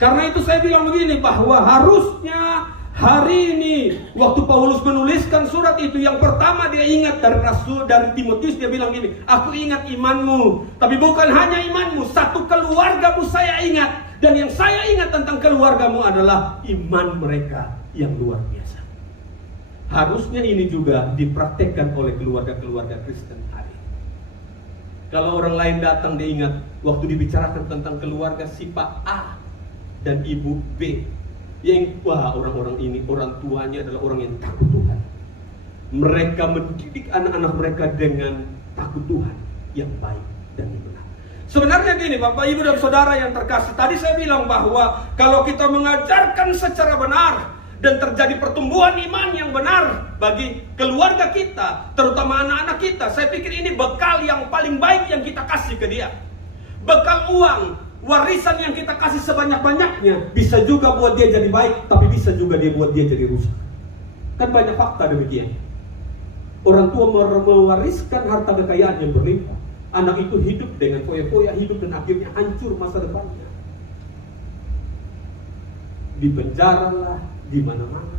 Karena itu saya bilang begini, bahwa harusnya hari ini waktu Paulus menuliskan surat itu, yang pertama dia ingat dari Timotius, dia bilang gini, aku ingat imanmu, tapi bukan hanya imanmu, satu keluargamu saya ingat. Dan yang saya ingat tentang keluargamu adalah iman mereka yang luar biasa. Harusnya ini juga dipraktekkan oleh keluarga-keluarga Kristen hari ini. Kalau orang lain datang, dia ingat waktu dibicarakan tentang keluarga si Pak A dan Ibu B, yang wah, orang-orang ini orang tuanya adalah orang yang takut Tuhan. Mereka mendidik anak-anak mereka dengan takut Tuhan yang baik dan yang benar. Sebenarnya gini Bapak Ibu dan Saudara yang terkasih, tadi saya bilang bahwa kalau kita mengajarkan secara benar dan terjadi pertumbuhan iman yang benar bagi keluarga kita, terutama anak-anak kita, saya pikir ini bekal yang paling baik yang kita kasih ke dia. Bekal uang, warisan yang kita kasih sebanyak-banyaknya bisa juga buat dia jadi baik, tapi bisa juga dia buat dia jadi rusak. Kan banyak fakta demikian. Orang tua mewariskan harta kekayaan yang berlimpah, anak itu hidup dengan foya-foya hidup dan akhirnya hancur masa depannya. Di penjara lah, di mana-mana.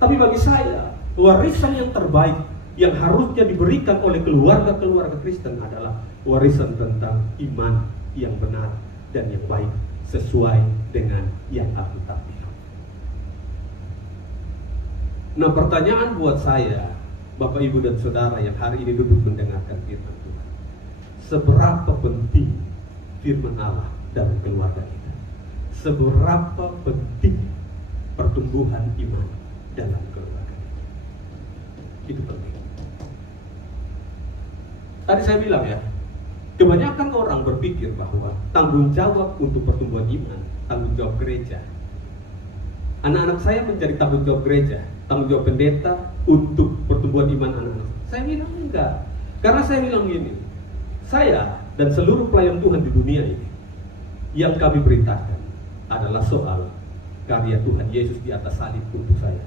Tapi bagi saya, warisan yang terbaik yang harusnya diberikan oleh keluarga-keluarga Kristen adalah warisan tentang iman yang benar dan yang baik sesuai dengan yang Alkitab bilang. Nah, pertanyaan buat saya, Bapak Ibu dan Saudara yang hari ini duduk mendengarkan firman Tuhan, seberapa penting firman Allah dalam keluarga kita? Seberapa penting pertumbuhan iman dalam keluarga kita? Itu penting. Tadi saya bilang ya, kebanyakan orang berpikir bahwa tanggung jawab untuk pertumbuhan iman, tanggung jawab gereja. Anak-anak saya menjadi tanggung jawab gereja, tanggung jawab pendeta untuk pertumbuhan iman anak-anak. Saya bilang enggak. Karena saya bilang gini, saya dan seluruh pelayan Tuhan di dunia ini, yang kami beritakan adalah soal karya Tuhan Yesus di atas salib untuk saya.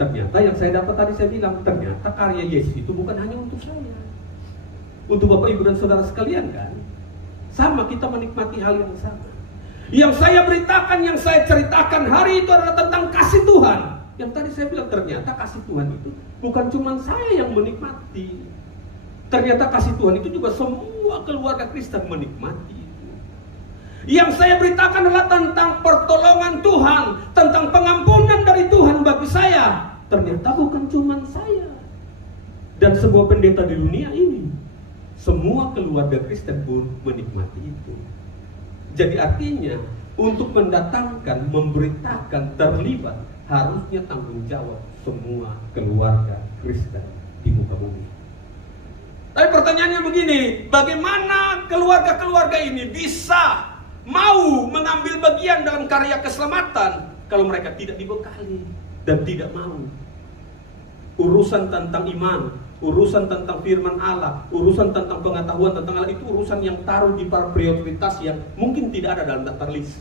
Ternyata yang saya dapat tadi saya bilang, ternyata karya Yesus itu bukan hanya untuk saya, untuk Bapak Ibu dan Saudara sekalian kan. Sama, kita menikmati hal yang sama. Yang saya beritakan, yang saya ceritakan hari itu adalah tentang kasih Tuhan. Yang tadi saya bilang, ternyata kasih Tuhan itu bukan cuma saya yang menikmati. Ternyata kasih Tuhan itu juga semua keluarga Kristen menikmati itu. Yang saya beritakan adalah tentang pertolongan Tuhan, tentang pengampunan dari Tuhan bagi saya. Ternyata bukan cuma saya dan sebuah pendeta di dunia ini. Semua keluarga Kristen pun menikmati itu. Jadi artinya untuk mendatangkan, memberitakan, terlibat harusnya tanggung jawab semua keluarga Kristen di muka bumi. Tapi pertanyaannya begini, bagaimana keluarga-keluarga ini bisa mau mengambil bagian dalam karya keselamatan kalau mereka tidak dibekali dan tidak mau? Urusan tentang iman, urusan tentang firman Allah, urusan tentang pengetahuan tentang Allah, itu urusan yang taruh di prioritas yang mungkin tidak ada dalam daftar list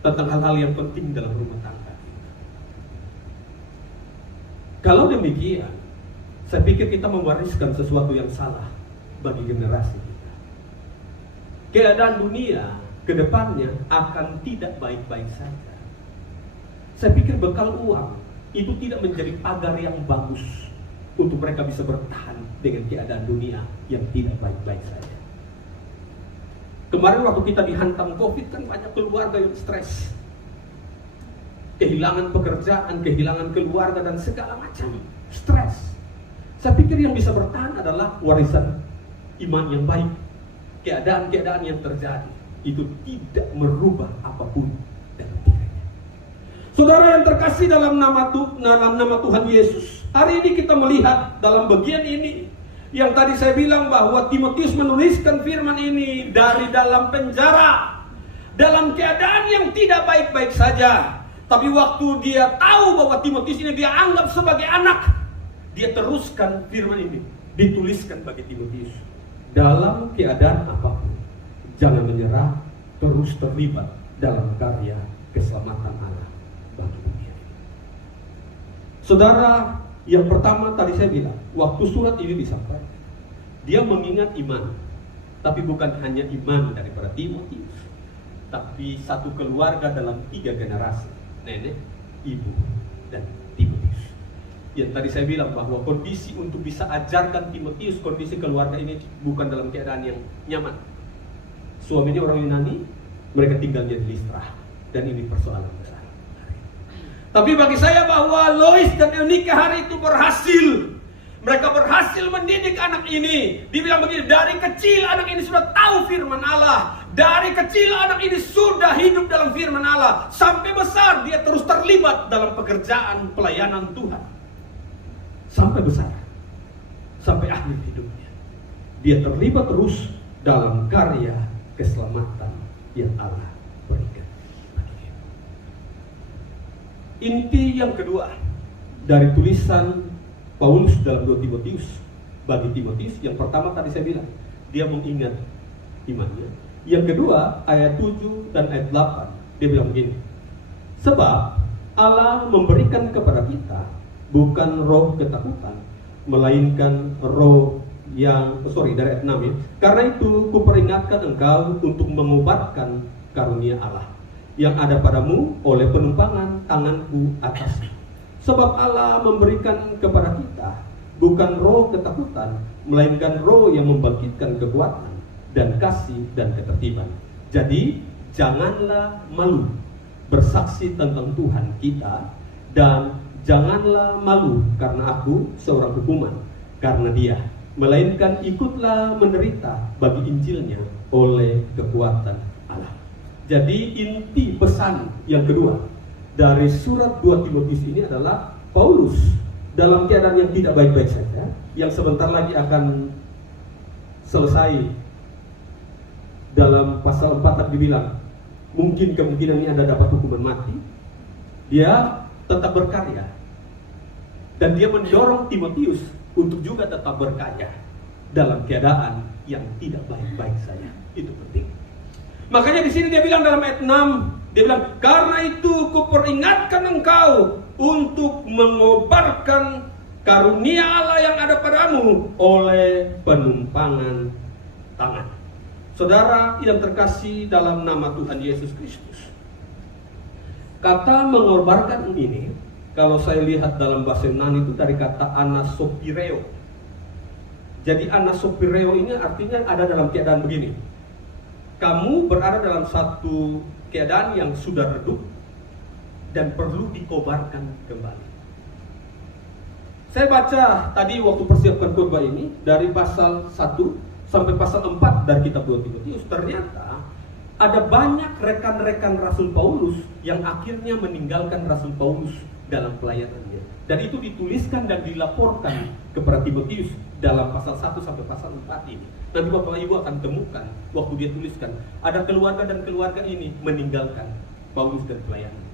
tentang hal-hal yang penting dalam rumah tangga. Kalau demikian, saya pikir kita mewariskan sesuatu yang salah bagi generasi kita. Keadaan dunia ke depannya akan tidak baik-baik saja. Saya pikir bekal uang itu tidak menjadi pagar yang bagus untuk mereka bisa bertahan dengan keadaan dunia yang tidak baik-baik saja. Kemarin waktu kita dihantam COVID kan banyak keluarga yang stres. Kehilangan pekerjaan, kehilangan keluarga dan segala macam stres. Saya pikir yang bisa bertahan adalah warisan iman yang baik. Keadaan-keadaan yang terjadi itu tidak merubah apapun dalam dirinya. Saudara yang terkasih dalam nama Tuhan Yesus, hari ini kita melihat dalam bagian ini yang tadi saya bilang bahwa Timotius menuliskan firman ini dari dalam penjara, dalam keadaan yang tidak baik-baik saja. Tapi waktu dia tahu bahwa Timotius ini dia anggap sebagai anak, dia teruskan firman ini, dituliskan bagi Timotius. Dalam keadaan apapun, jangan menyerah, terus terlibat dalam karya keselamatan Allah bagi dunia. Saudara, yang pertama tadi saya bilang, waktu surat ini disampaikan, dia mengingat iman, tapi bukan hanya iman daripada Timotius, tapi satu keluarga dalam 3 generasi, nenek, ibu, dan Timotius. Yang tadi saya bilang bahwa kondisi untuk bisa ajarkan Timotius, kondisi keluarga ini bukan dalam keadaan yang nyaman. Suaminya orang Yunani, mereka tinggalnya di Listra, dan ini persoalan besar. Tapi bagi saya bahwa Lois dan Eunike hari itu berhasil. Mereka berhasil mendidik anak ini. Dibilang begini, dari kecil anak ini sudah tahu firman Allah. Dari kecil anak ini sudah hidup dalam firman Allah. Sampai besar dia terus terlibat dalam pekerjaan pelayanan Tuhan. Sampai besar, sampai akhir hidupnya, dia terlibat terus dalam karya keselamatan yang Allah berikan baginya. Inti yang kedua dari tulisan Paulus dalam 2 Timotius bagi Timotius, yang pertama tadi saya bilang, dia mengingat imannya. Yang kedua, ayat 7 dan ayat 8, dia bilang begini, sebab Allah memberikan kepada kita bukan roh ketakutan, melainkan roh yang, dari ayat 6 ya. Karena itu kuperingatkan engkau untuk mengobarkan karunia Allah yang ada padamu oleh penumpangan tanganku atasmu. Sebab Allah memberikan kepada kita bukan roh ketakutan, melainkan roh yang membangkitkan kekuatan dan kasih dan ketertiban. Jadi janganlah malu bersaksi tentang Tuhan kita, dan janganlah malu karena aku seorang hukuman karena dia, melainkan ikutlah menderita bagi Injilnya oleh kekuatan Allah. Jadi inti pesan yang kedua dari surat 2 Timotius ini adalah Paulus dalam keadaan yang tidak baik-baik saja, yang sebentar lagi akan selesai dalam pasal 4 dibilang mungkin kemungkinan ini ada dapat hukuman mati. Dia tetap berkarya dan dia mendorong Timotius untuk juga tetap berkarya dalam keadaan yang tidak baik-baik saja. Itu penting. Makanya di sini dia bilang dalam ayat 6, dia bilang, karena itu kuperingatkan engkau untuk mengobarkan karunia Allah yang ada padamu oleh penumpangan tangan. Saudara yang terkasih dalam nama Tuhan Yesus Kristus, kata mengorbankan ini, kalau saya lihat dalam bahasa Yunani itu dari kata anasopireo. Jadi anasopireo ini artinya ada dalam keadaan begini. Kamu berada dalam satu keadaan yang sudah redup dan perlu dikobarkan kembali. Saya baca tadi waktu persiapkan khotbah ini dari pasal 1 sampai pasal 4 dari kitab 2 Timotius. Ternyata ada banyak rekan-rekan Rasul Paulus yang akhirnya meninggalkan Rasul Paulus dalam pelayanannya. Dan itu dituliskan dan dilaporkan kepada Timotius dalam pasal 1 sampai pasal 4 ini. Nanti Bapak Ibu akan temukan waktu dia tuliskan, ada keluarga dan keluarga ini meninggalkan Paulus dan pelayanan.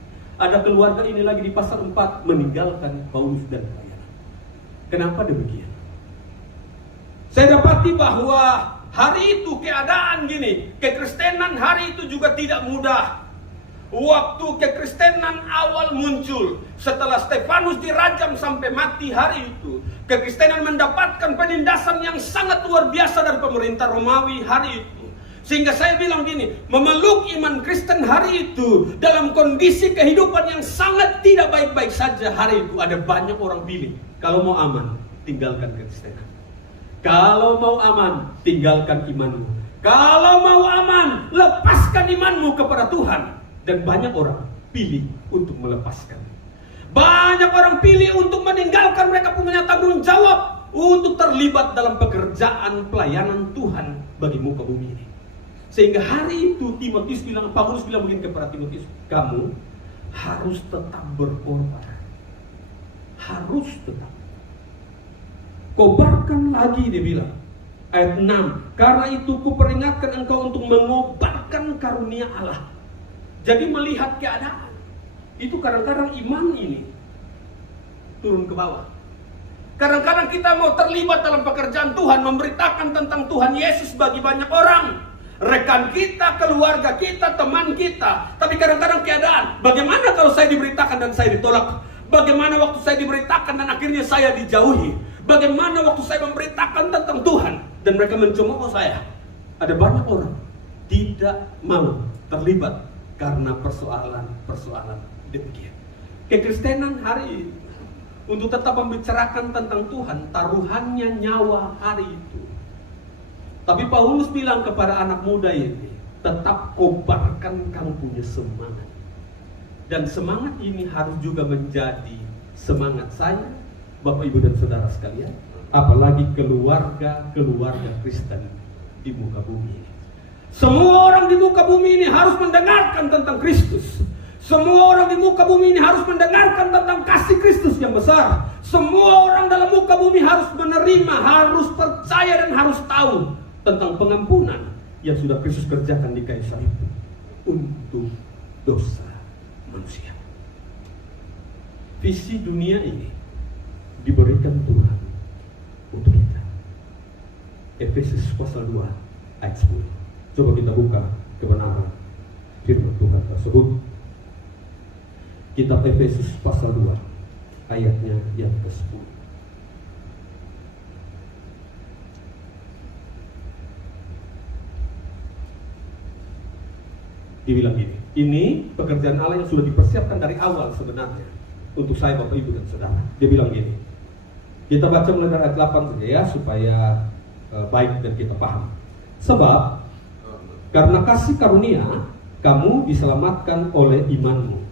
Ada keluarga ini lagi di pasal 4 meninggalkan Paulus dan pelayanan. Kenapa demikian? Saya dapati bahwa hari itu keadaan gini, kekristenan hari itu juga tidak mudah. Waktu kekristenan awal muncul, setelah Stefanus dirajam sampai mati hari itu, kekristenan mendapatkan penindasan yang sangat luar biasa dari pemerintah Romawi hari itu. Sehingga saya bilang gini, memeluk iman Kristen hari itu dalam kondisi kehidupan yang sangat tidak baik-baik saja hari itu. Ada banyak orang pilih, kalau mau aman, tinggalkan kekristenan. Kalau mau aman, tinggalkan imanmu. Kalau mau aman, lepaskan imanmu kepada Tuhan. Dan banyak orang pilih untuk melepaskan. Banyak orang pilih untuk meninggalkan, mereka punya tanggung jawab untuk terlibat dalam pekerjaan pelayanan Tuhan bagi muka bumi ini. Sehingga hari itu Paulus bilang begini kepada Timotius, kamu harus tetap berkorban. Harus tetap. Kobarkan lagi, dia bilang. Ayat 6, karena itu kuperingatkan engkau untuk mengobarkan karunia Allah. Jadi melihat keadaan, itu kadang-kadang iman ini turun ke bawah. Kadang-kadang kita mau terlibat dalam pekerjaan Tuhan, memberitakan tentang Tuhan Yesus bagi banyak orang. Rekan kita, keluarga kita, teman kita. Tapi kadang-kadang keadaan, bagaimana kalau saya diberitakan dan saya ditolak? Bagaimana waktu saya diberitakan dan akhirnya saya dijauhi? Bagaimana waktu saya memberitakan tentang Tuhan dan mereka mencemooh saya? Ada banyak orang tidak mau terlibat karena persoalan-persoalan demikian. Kekristenan hari ini untuk tetap membicarakan tentang Tuhan, taruhannya nyawa hari itu. Tapi Paulus bilang kepada anak muda ini, tetap kobarkan kamu punya semangat. Dan semangat ini harus juga menjadi semangat saya, Bapak Ibu dan Saudara sekalian, apalagi keluarga Kristen di muka bumi ini. Semua orang di muka bumi ini harus mendengarkan tentang Kristus. Semua orang di muka bumi ini harus mendengarkan tentang kasih Kristus yang besar. Semua orang dalam muka bumi harus menerima, harus percaya dan harus tahu tentang pengampunan yang sudah Kristus kerjakan di kayu salib untuk dosa manusia. Visi dunia ini diberikan Tuhan untuk kita. Efesus pasal 2 ayat 10. Coba kita buka kebenaran firman Tuhan tersebut. Kitab Efesus pasal 2 ayatnya yang ke-10. Dibilang gini, ini pekerjaan Allah yang sudah dipersiapkan dari awal sebenarnya untuk saya, Bapak Ibu dan Saudara. Dia bilang gini, kita baca mulai dari ayat 8 saja ya, supaya baik dan kita paham. Sebab karena kasih karunia kamu diselamatkan oleh imanmu.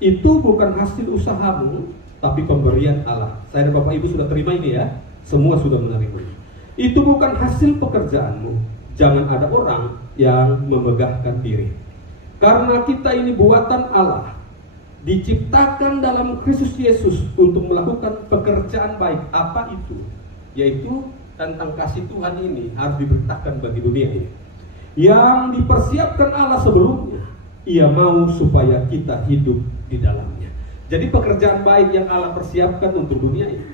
Itu bukan hasil usahamu, tapi pemberian Allah. Saya dan Bapak Ibu sudah terima ini ya, semua sudah menerima. Itu bukan hasil pekerjaanmu. Jangan ada orang yang memegahkan diri. Karena kita ini buatan Allah, diciptakan dalam Kristus Yesus untuk melakukan pekerjaan baik. Apa itu? Yaitu tentang kasih Tuhan ini harus diberitakan bagi dunia ini, yang dipersiapkan Allah sebelumnya. Ia mau supaya kita hidup di dalamnya. Jadi pekerjaan baik yang Allah persiapkan untuk dunia ini,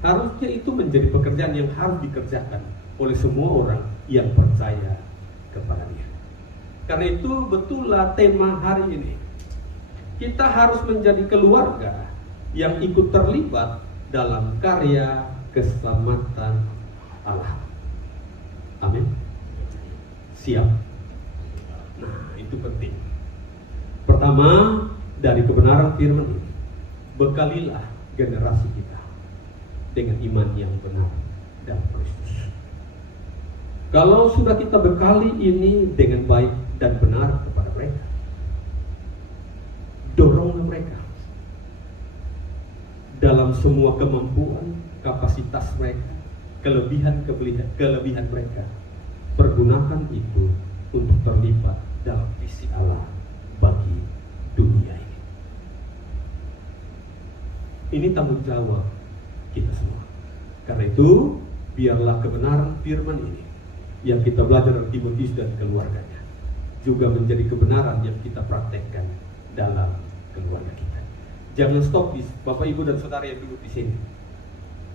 harusnya itu menjadi pekerjaan yang harus dikerjakan oleh semua orang yang percaya kepada-Nya. Karena itu betullah tema hari ini. Kita harus menjadi keluarga yang ikut terlibat dalam karya keselamatan Allah. Amin. Siap. Nah, itu penting. Pertama, dari kebenaran firman ini, bekalilah generasi kita dengan iman yang benar dan Kristus. Kalau sudah kita bekali ini dengan baik dan benar kepada mereka, doronglah mereka dalam semua kemampuan, kapasitas mereka, kelebihan mereka. Pergunakan itu untuk terlibat dalam visi Allah bagi dunia ini. Ini tanggung jawab kita semua. Karena itu, biarlah kebenaran firman ini yang kita belajar dari Timotius dan keluarganya juga menjadi kebenaran yang kita praktekkan dalam keluarga kita. Jangan stop di Bapak Ibu dan Saudara yang duduk di sini.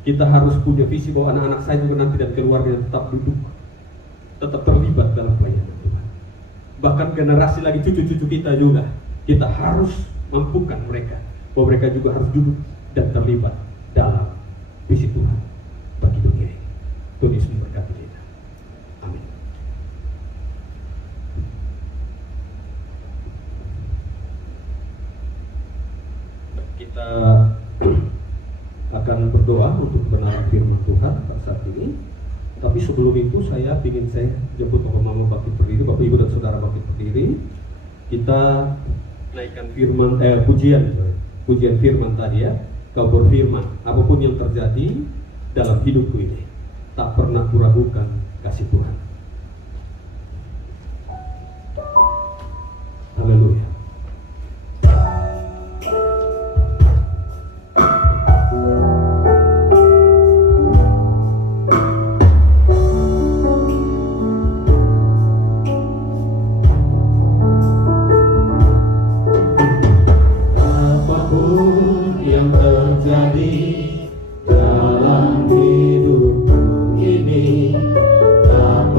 Kita harus punya visi bahwa anak-anak saya juga nanti dan keluarga tetap duduk, tetap terlibat dalam pelayanan Tuhan. Bahkan generasi lagi cucu-cucu kita juga, kita harus mampukan mereka bahwa mereka juga harus duduk dan terlibat dalam visi Tuhan bagi dunia ini. Tuhan Yesus memberkati kita. Amin. Kita akan berdoa untuk kebenaran firman Tuhan pada saat ini. Tapi sebelum itu saya jemput Bapak Mama bangkit berdiri, Bapak Ibu dan Saudara bangkit berdiri. Kita naikkan pujian firman tadi ya. Kau berfirman, apapun yang terjadi dalam hidupku ini, tak pernah kuragukan kasih Tuhan. Haleluya. Apapun yang terjadi dalam hidupku ini, tak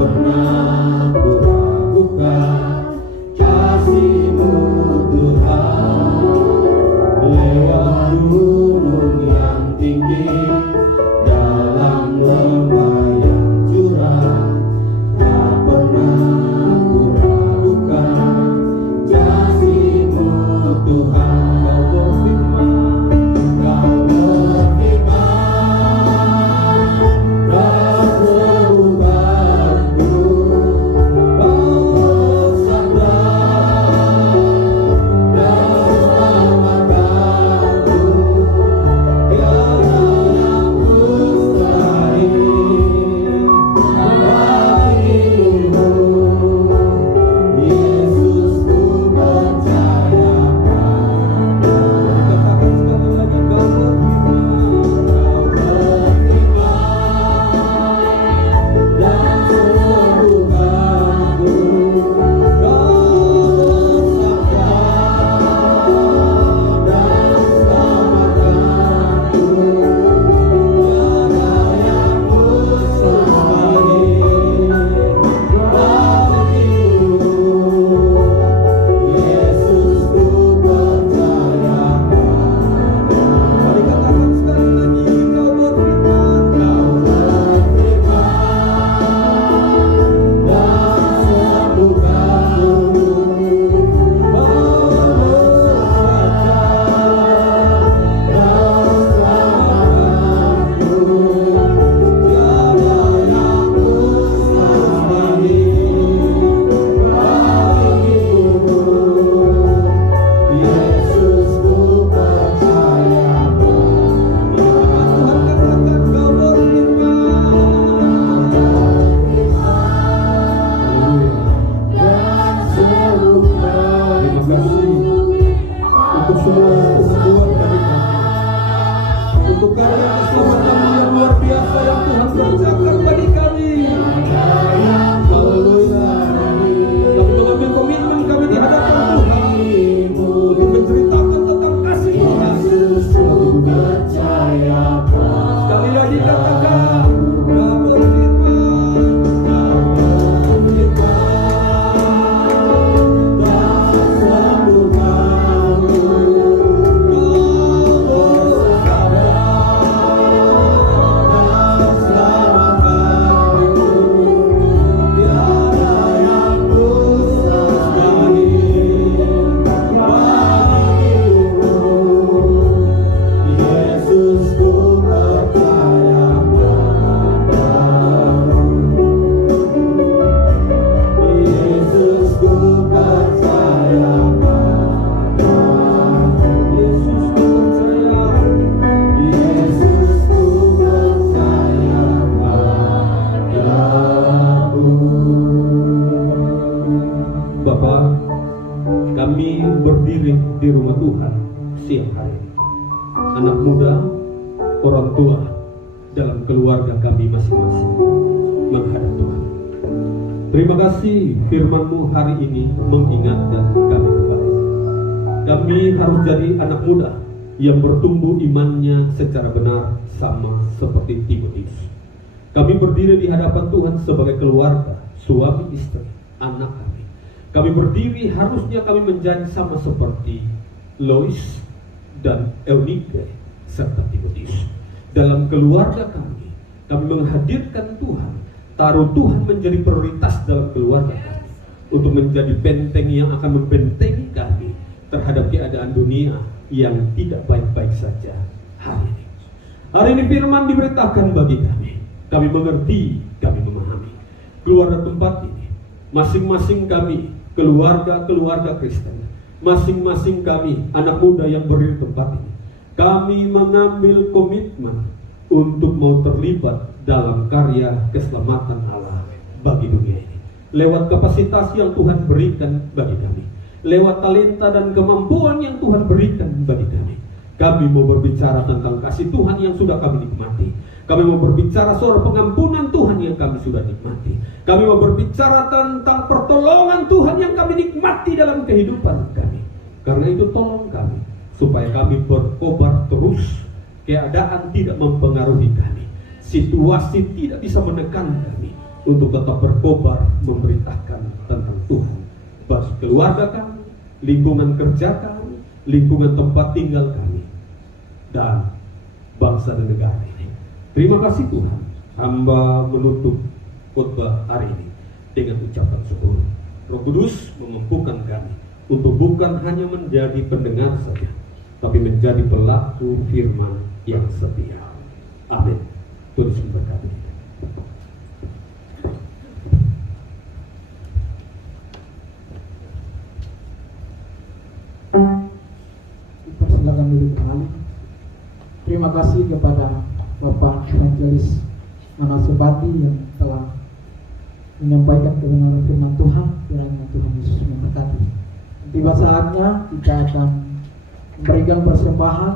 di rumah Tuhan siang hari ini. Anak muda, orang tua, dalam keluarga kami masing-masing menghadap Tuhan. Terima kasih firman-Mu hari ini mengingatkan kami kembali. Kami harus jadi anak muda yang bertumbuh imannya secara benar sama seperti Timotius. Kami berdiri di hadapan Tuhan sebagai keluarga, suami istri, anak kami. Kami berdiri harusnya kami menjadi sama seperti Lois dan Eunike serta Timotius. Dalam keluarga kami menghadirkan Tuhan, taruh Tuhan menjadi prioritas dalam keluarga kami, untuk menjadi benteng yang akan membentengi kami terhadap keadaan dunia yang tidak baik-baik saja hari ini. Hari ini firman diberitakan bagi kami. Kami mengerti, kami memahami. Keluarga tempat ini, masing-masing kami, keluarga-keluarga Kristen, masing-masing kami, anak muda yang berdiri tempat ini, kami mengambil komitmen untuk mau terlibat dalam karya keselamatan Allah bagi dunia ini. Lewat kapasitas yang Tuhan berikan bagi kami, lewat talenta dan kemampuan yang Tuhan berikan bagi kami. Kami mau berbicara tentang kasih Tuhan yang sudah kami nikmati. Kami mau berbicara soal pengampunan Tuhan yang kami sudah nikmati. Kami mau berbicara tentang pertolongan Tuhan yang kami nikmati dalam kehidupan kami. Karena itu tolong kami, supaya kami berkobar terus. Keadaan tidak mempengaruhi kami, situasi tidak bisa menekan kami untuk tetap berkobar memberitakan tentang Tuhan bagi keluarga kami, lingkungan kerja kami, lingkungan tempat tinggal kami, dan bangsa dan negara ini. Terima kasih Tuhan. Hamba menutup khotbah hari ini dengan ucapan syukur. Roh Kudus memampukan kami untuk bukan hanya menjadi pendengar saja, tapi menjadi pelaku firman yang setia. Amin. Tuhan memberkati kita. Silakan duduk kembali. Terima kasih kepada Bapak Evangelis Manasebati yang telah menyampaikan kebenaran firman Tuhan. Kiranya Tuhan Yesus memberkati. Tiba saatnya kita akan memberikan persembahan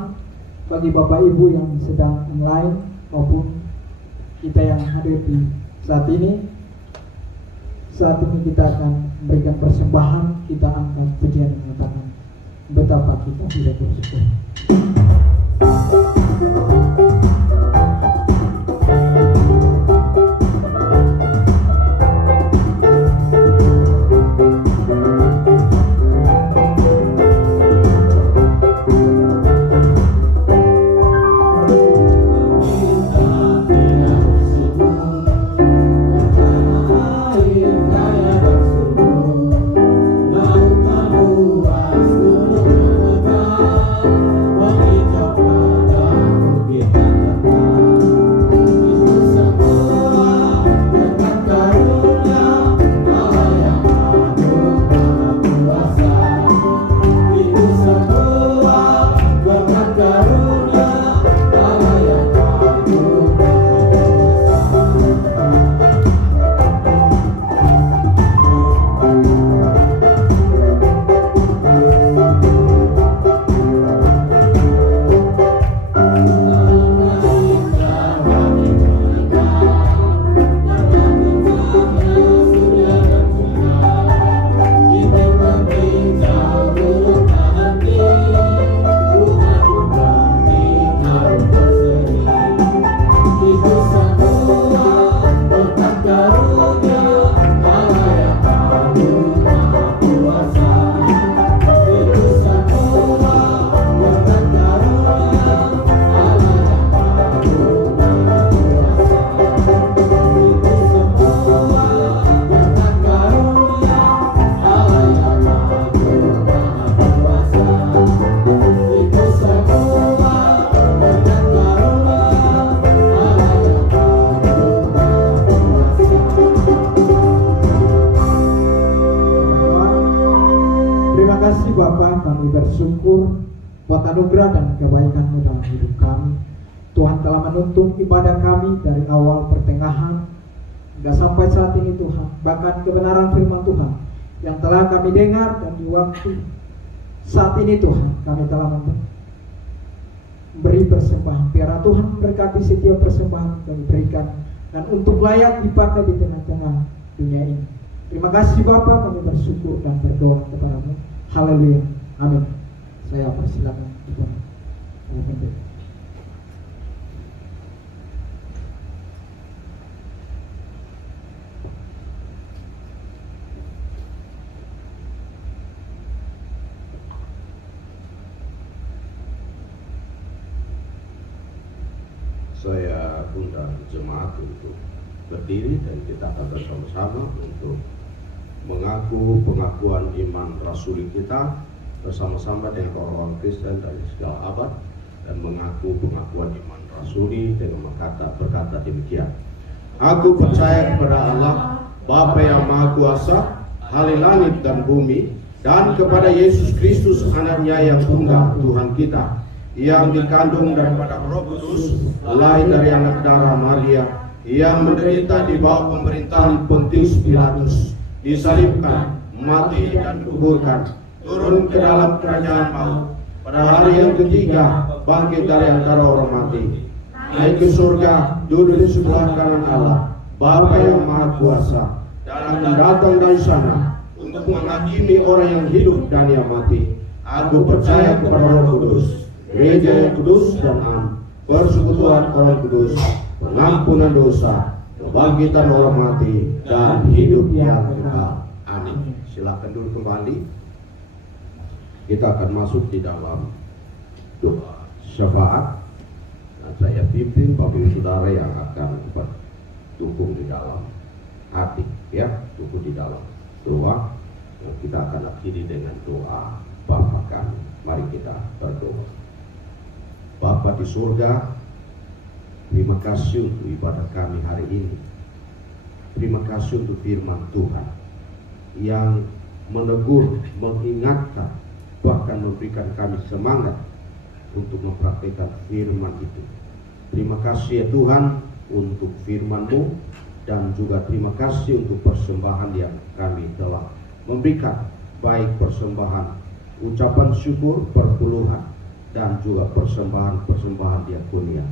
bagi Bapak Ibu yang sedang online maupun kita yang hadir di saat ini. Saat ini kita akan memberikan persembahan. Kita angkat pujian yang mengatakan betapa kita tidak bersyukur. Bersyukur buat anugerah dan kebaikan-Mu dalam hidup kami. Tuhan telah menuntun ibadah kami dari awal pertengahan hingga sampai saat ini Tuhan. Bahkan kebenaran firman Tuhan yang telah kami dengar dan di waktu Saat ini Tuhan, kami telah memberi persembahan. Biarlah Tuhan memberkati setiap persembahan kami berikan, dan untuk layak dipakai di tengah-tengah dunia ini. Terima kasih Bapa, kami bersyukur dan berdoa kepadamu. Haleluya. Amin. Saya persilakan Tuhan. Amin. Saya undang jemaat untuk berdiri dan kita akan bersama-sama untuk mengaku pengakuan iman rasuli kita bersama-sama dengan orang-orang Kristen dari segala abad, dan mengaku pengakuan iman rasuli dengan berkata demikian. Aku percaya kepada Allah, Bapa yang Maha Kuasa, ahli langit dan bumi, dan kepada Yesus Kristus anaknya yang tunggal Tuhan kita, yang dikandung daripada Roh Kudus, lahir dari anak darah Maria, yang menderita di bawah pemerintahan Pontius Pilatus, disalibkan, mati dan dikuburkan, turun ke dalam kerajaan maut, pada hari yang ketiga bangkit dari antara orang mati, naik ke surga, duduk di sebelah kanan Allah, Bapa yang Maha Kuasa, dan akan datang dari sana untuk menghakimi orang yang hidup dan yang mati. Aku percaya kepada Roh Kudus, gereja yang kudus dan am, persekutuan orang kudus, pengampunan dosa, kebangkitan orang mati, dan hidup yang kekal. Amin. Silakan dulu kembali. Kita akan masuk di dalam doa syafaat, dan saya pimpin Bapak Ibu Saudara yang akan bertumbuh di dalam hati, ya, tumbuh di dalam doa. Dan kita akan akhiri dengan doa Bapa kami. Mari kita berdoa. Bapa di surga, terima kasih untuk ibadah kami hari ini. Terima kasih untuk firman Tuhan yang menegur, mengingatkan, bahkan memberikan kami semangat untuk mempraktikkan firman itu. Terima kasih ya Tuhan untuk firman-Mu, dan juga terima kasih untuk persembahan yang kami telah memberikan, baik persembahan ucapan syukur, perpuluhan, dan juga persembahan-persembahan diakonia,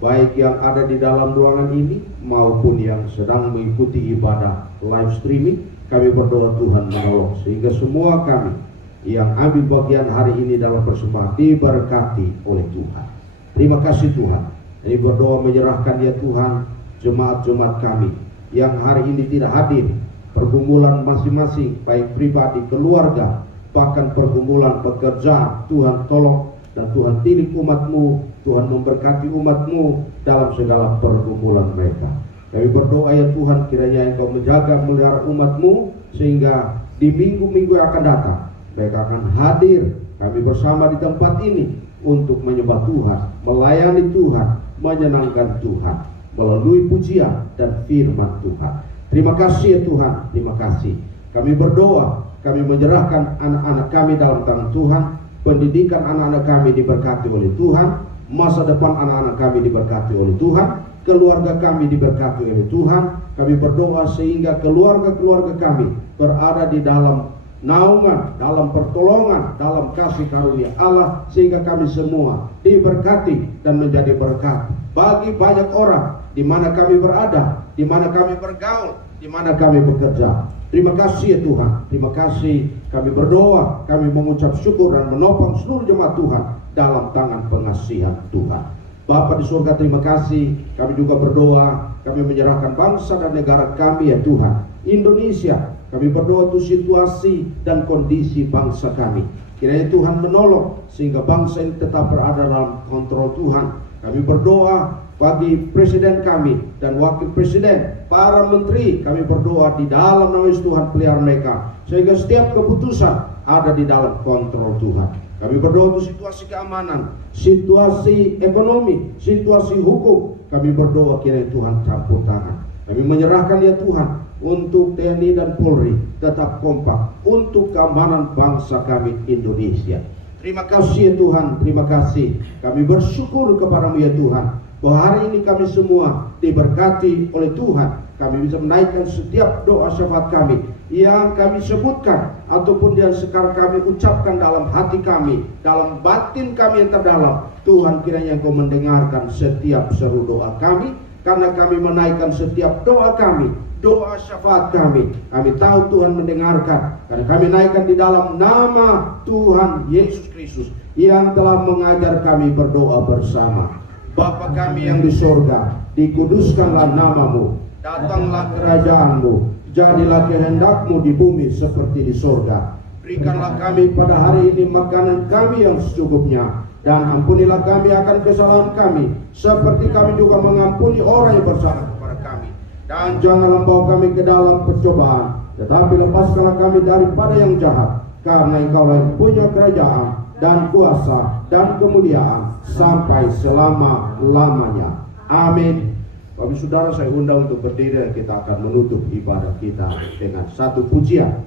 baik yang ada di dalam ruangan ini maupun yang sedang mengikuti ibadah live streaming. Kami berdoa Tuhan menolong sehingga semua kami yang ambil bagian hari ini dalam persembahan diberkati oleh Tuhan. Terima kasih Tuhan. Ini berdoa menyerahkan ya Tuhan jemaat-jemaat kami yang hari ini tidak hadir, pergumulan masing-masing baik pribadi, keluarga, bahkan pergumulan pekerjaan. Tuhan tolong dan Tuhan tilik umat-Mu, Tuhan memberkati umat-Mu dalam segala pergumulan mereka. Kami berdoa ya Tuhan, kiranya Engkau menjaga melihara umat-Mu, sehingga di minggu-minggu yang akan datang mereka akan hadir kami bersama di tempat ini untuk menyembah Tuhan, melayani Tuhan, menyenangkan Tuhan melalui pujian dan firman Tuhan. Terima kasih ya Tuhan, terima kasih. Kami berdoa, kami menyerahkan anak-anak kami dalam tangan Tuhan. Pendidikan anak-anak kami diberkati oleh Tuhan, masa depan anak-anak kami diberkati oleh Tuhan, keluarga kami diberkati oleh Tuhan. Kami berdoa sehingga keluarga-keluarga kami berada di dalam naungan, dalam pertolongan, dalam kasih karunia Allah, sehingga kami semua diberkati dan menjadi berkat bagi banyak orang di mana kami berada, di mana kami bergaul, di mana kami bekerja. Terima kasih ya Tuhan, terima kasih. Kami berdoa, kami mengucap syukur dan menopang seluruh jemaat Tuhan dalam tangan pengasihan Tuhan. Bapa di surga, terima kasih. Kami juga berdoa, kami menyerahkan bangsa dan negara kami ya Tuhan, Indonesia. Kami berdoa untuk situasi dan kondisi bangsa kami. Kiranya Tuhan menolong sehingga bangsa ini tetap berada dalam kontrol Tuhan. Kami berdoa bagi presiden kami dan wakil presiden, para menteri. Kami berdoa di dalam nama Yesus Tuhan pelihara mereka, sehingga setiap keputusan ada di dalam kontrol Tuhan. Kami berdoa untuk situasi keamanan, situasi ekonomi, situasi hukum. Kami berdoa kiranya Tuhan campur tangan. Kami menyerahkan ya Tuhan untuk TNI dan Polri tetap kompak untuk keamanan bangsa kami Indonesia. Terima kasih ya Tuhan, terima kasih. Kami bersyukur kepada-Mu ya Tuhan, bahwa hari ini kami semua diberkati oleh Tuhan kami bisa menaikkan setiap doa syafaat kami yang kami sebutkan ataupun yang sekarang kami ucapkan dalam hati kami, dalam batin kami yang terdalam. Tuhan, kiranya Engkau mendengarkan setiap seru doa kami, karena kami menaikkan setiap doa kami, doa syafaat kami. Kami tahu Tuhan mendengarkan, karena kami naikkan di dalam nama Tuhan Yesus Kristus yang telah mengajar kami berdoa bersama. Bapa kami yang di sorga, dikuduskanlah namamu, datanglah kerajaanmu, jadilah kehendak-Mu di bumi seperti di sorga. Berikanlah kami pada hari ini makanan kami yang secukupnya, dan ampunilah kami akan kesalahan kami, seperti kami juga mengampuni orang yang bersalah kepada kami. Dan janganlah bawa kami ke dalam percobaan, tetapi lepaskanlah kami daripada yang jahat, karena Engkau yang punya kerajaan dan kuasa dan kemuliaan sampai selama-lamanya. Amin. Bapak saudara, saya undang untuk berdiri dan kita akan menutup ibadah kita dengan satu pujian.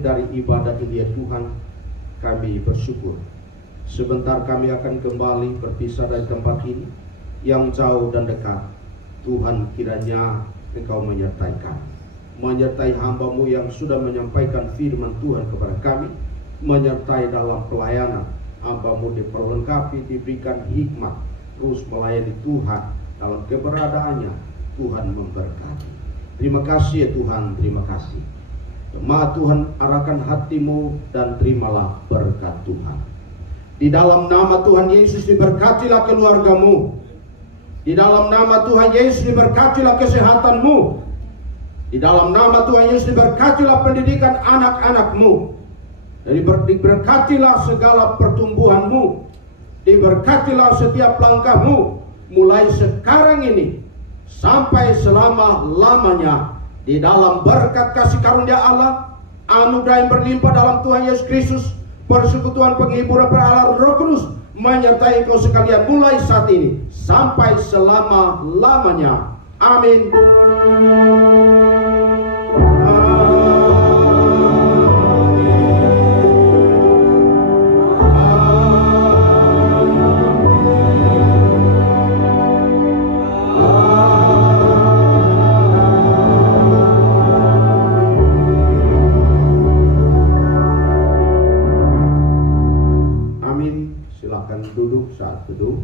Dari ibadah ini ya Tuhan, kami bersyukur. Sebentar kami akan kembali berpisah dari tempat ini, yang jauh dan dekat. Tuhan, kiranya Engkau menyertai kami, menyertai hamba-Mu yang sudah menyampaikan firman Tuhan kepada kami, menyertai dalam pelayanan. Hamba-Mu diperlengkapi, diberikan hikmat, terus melayani Tuhan dalam keberadaannya. Tuhan memberkati. Terima kasih ya Tuhan, terima kasih. Jemaat Tuhan, arahkan hatimu dan terimalah berkat Tuhan. Di dalam nama Tuhan Yesus diberkatilah keluargamu. Di dalam nama Tuhan Yesus diberkatilah kesehatanmu. Di dalam nama Tuhan Yesus diberkatilah pendidikan anak-anakmu. Dan diberkatilah segala pertumbuhanmu. Diberkatilah setiap langkahmu, mulai sekarang ini sampai selama-lamanya. Di dalam berkat kasih karunia Allah, anugerah yang berlimpah dalam Tuhan Yesus Kristus, persekutuan penghiburan Allah Roh Kudus menyertai engkau sekalian mulai saat ini sampai selama-lamanya. Amin. Duduk saat teduh.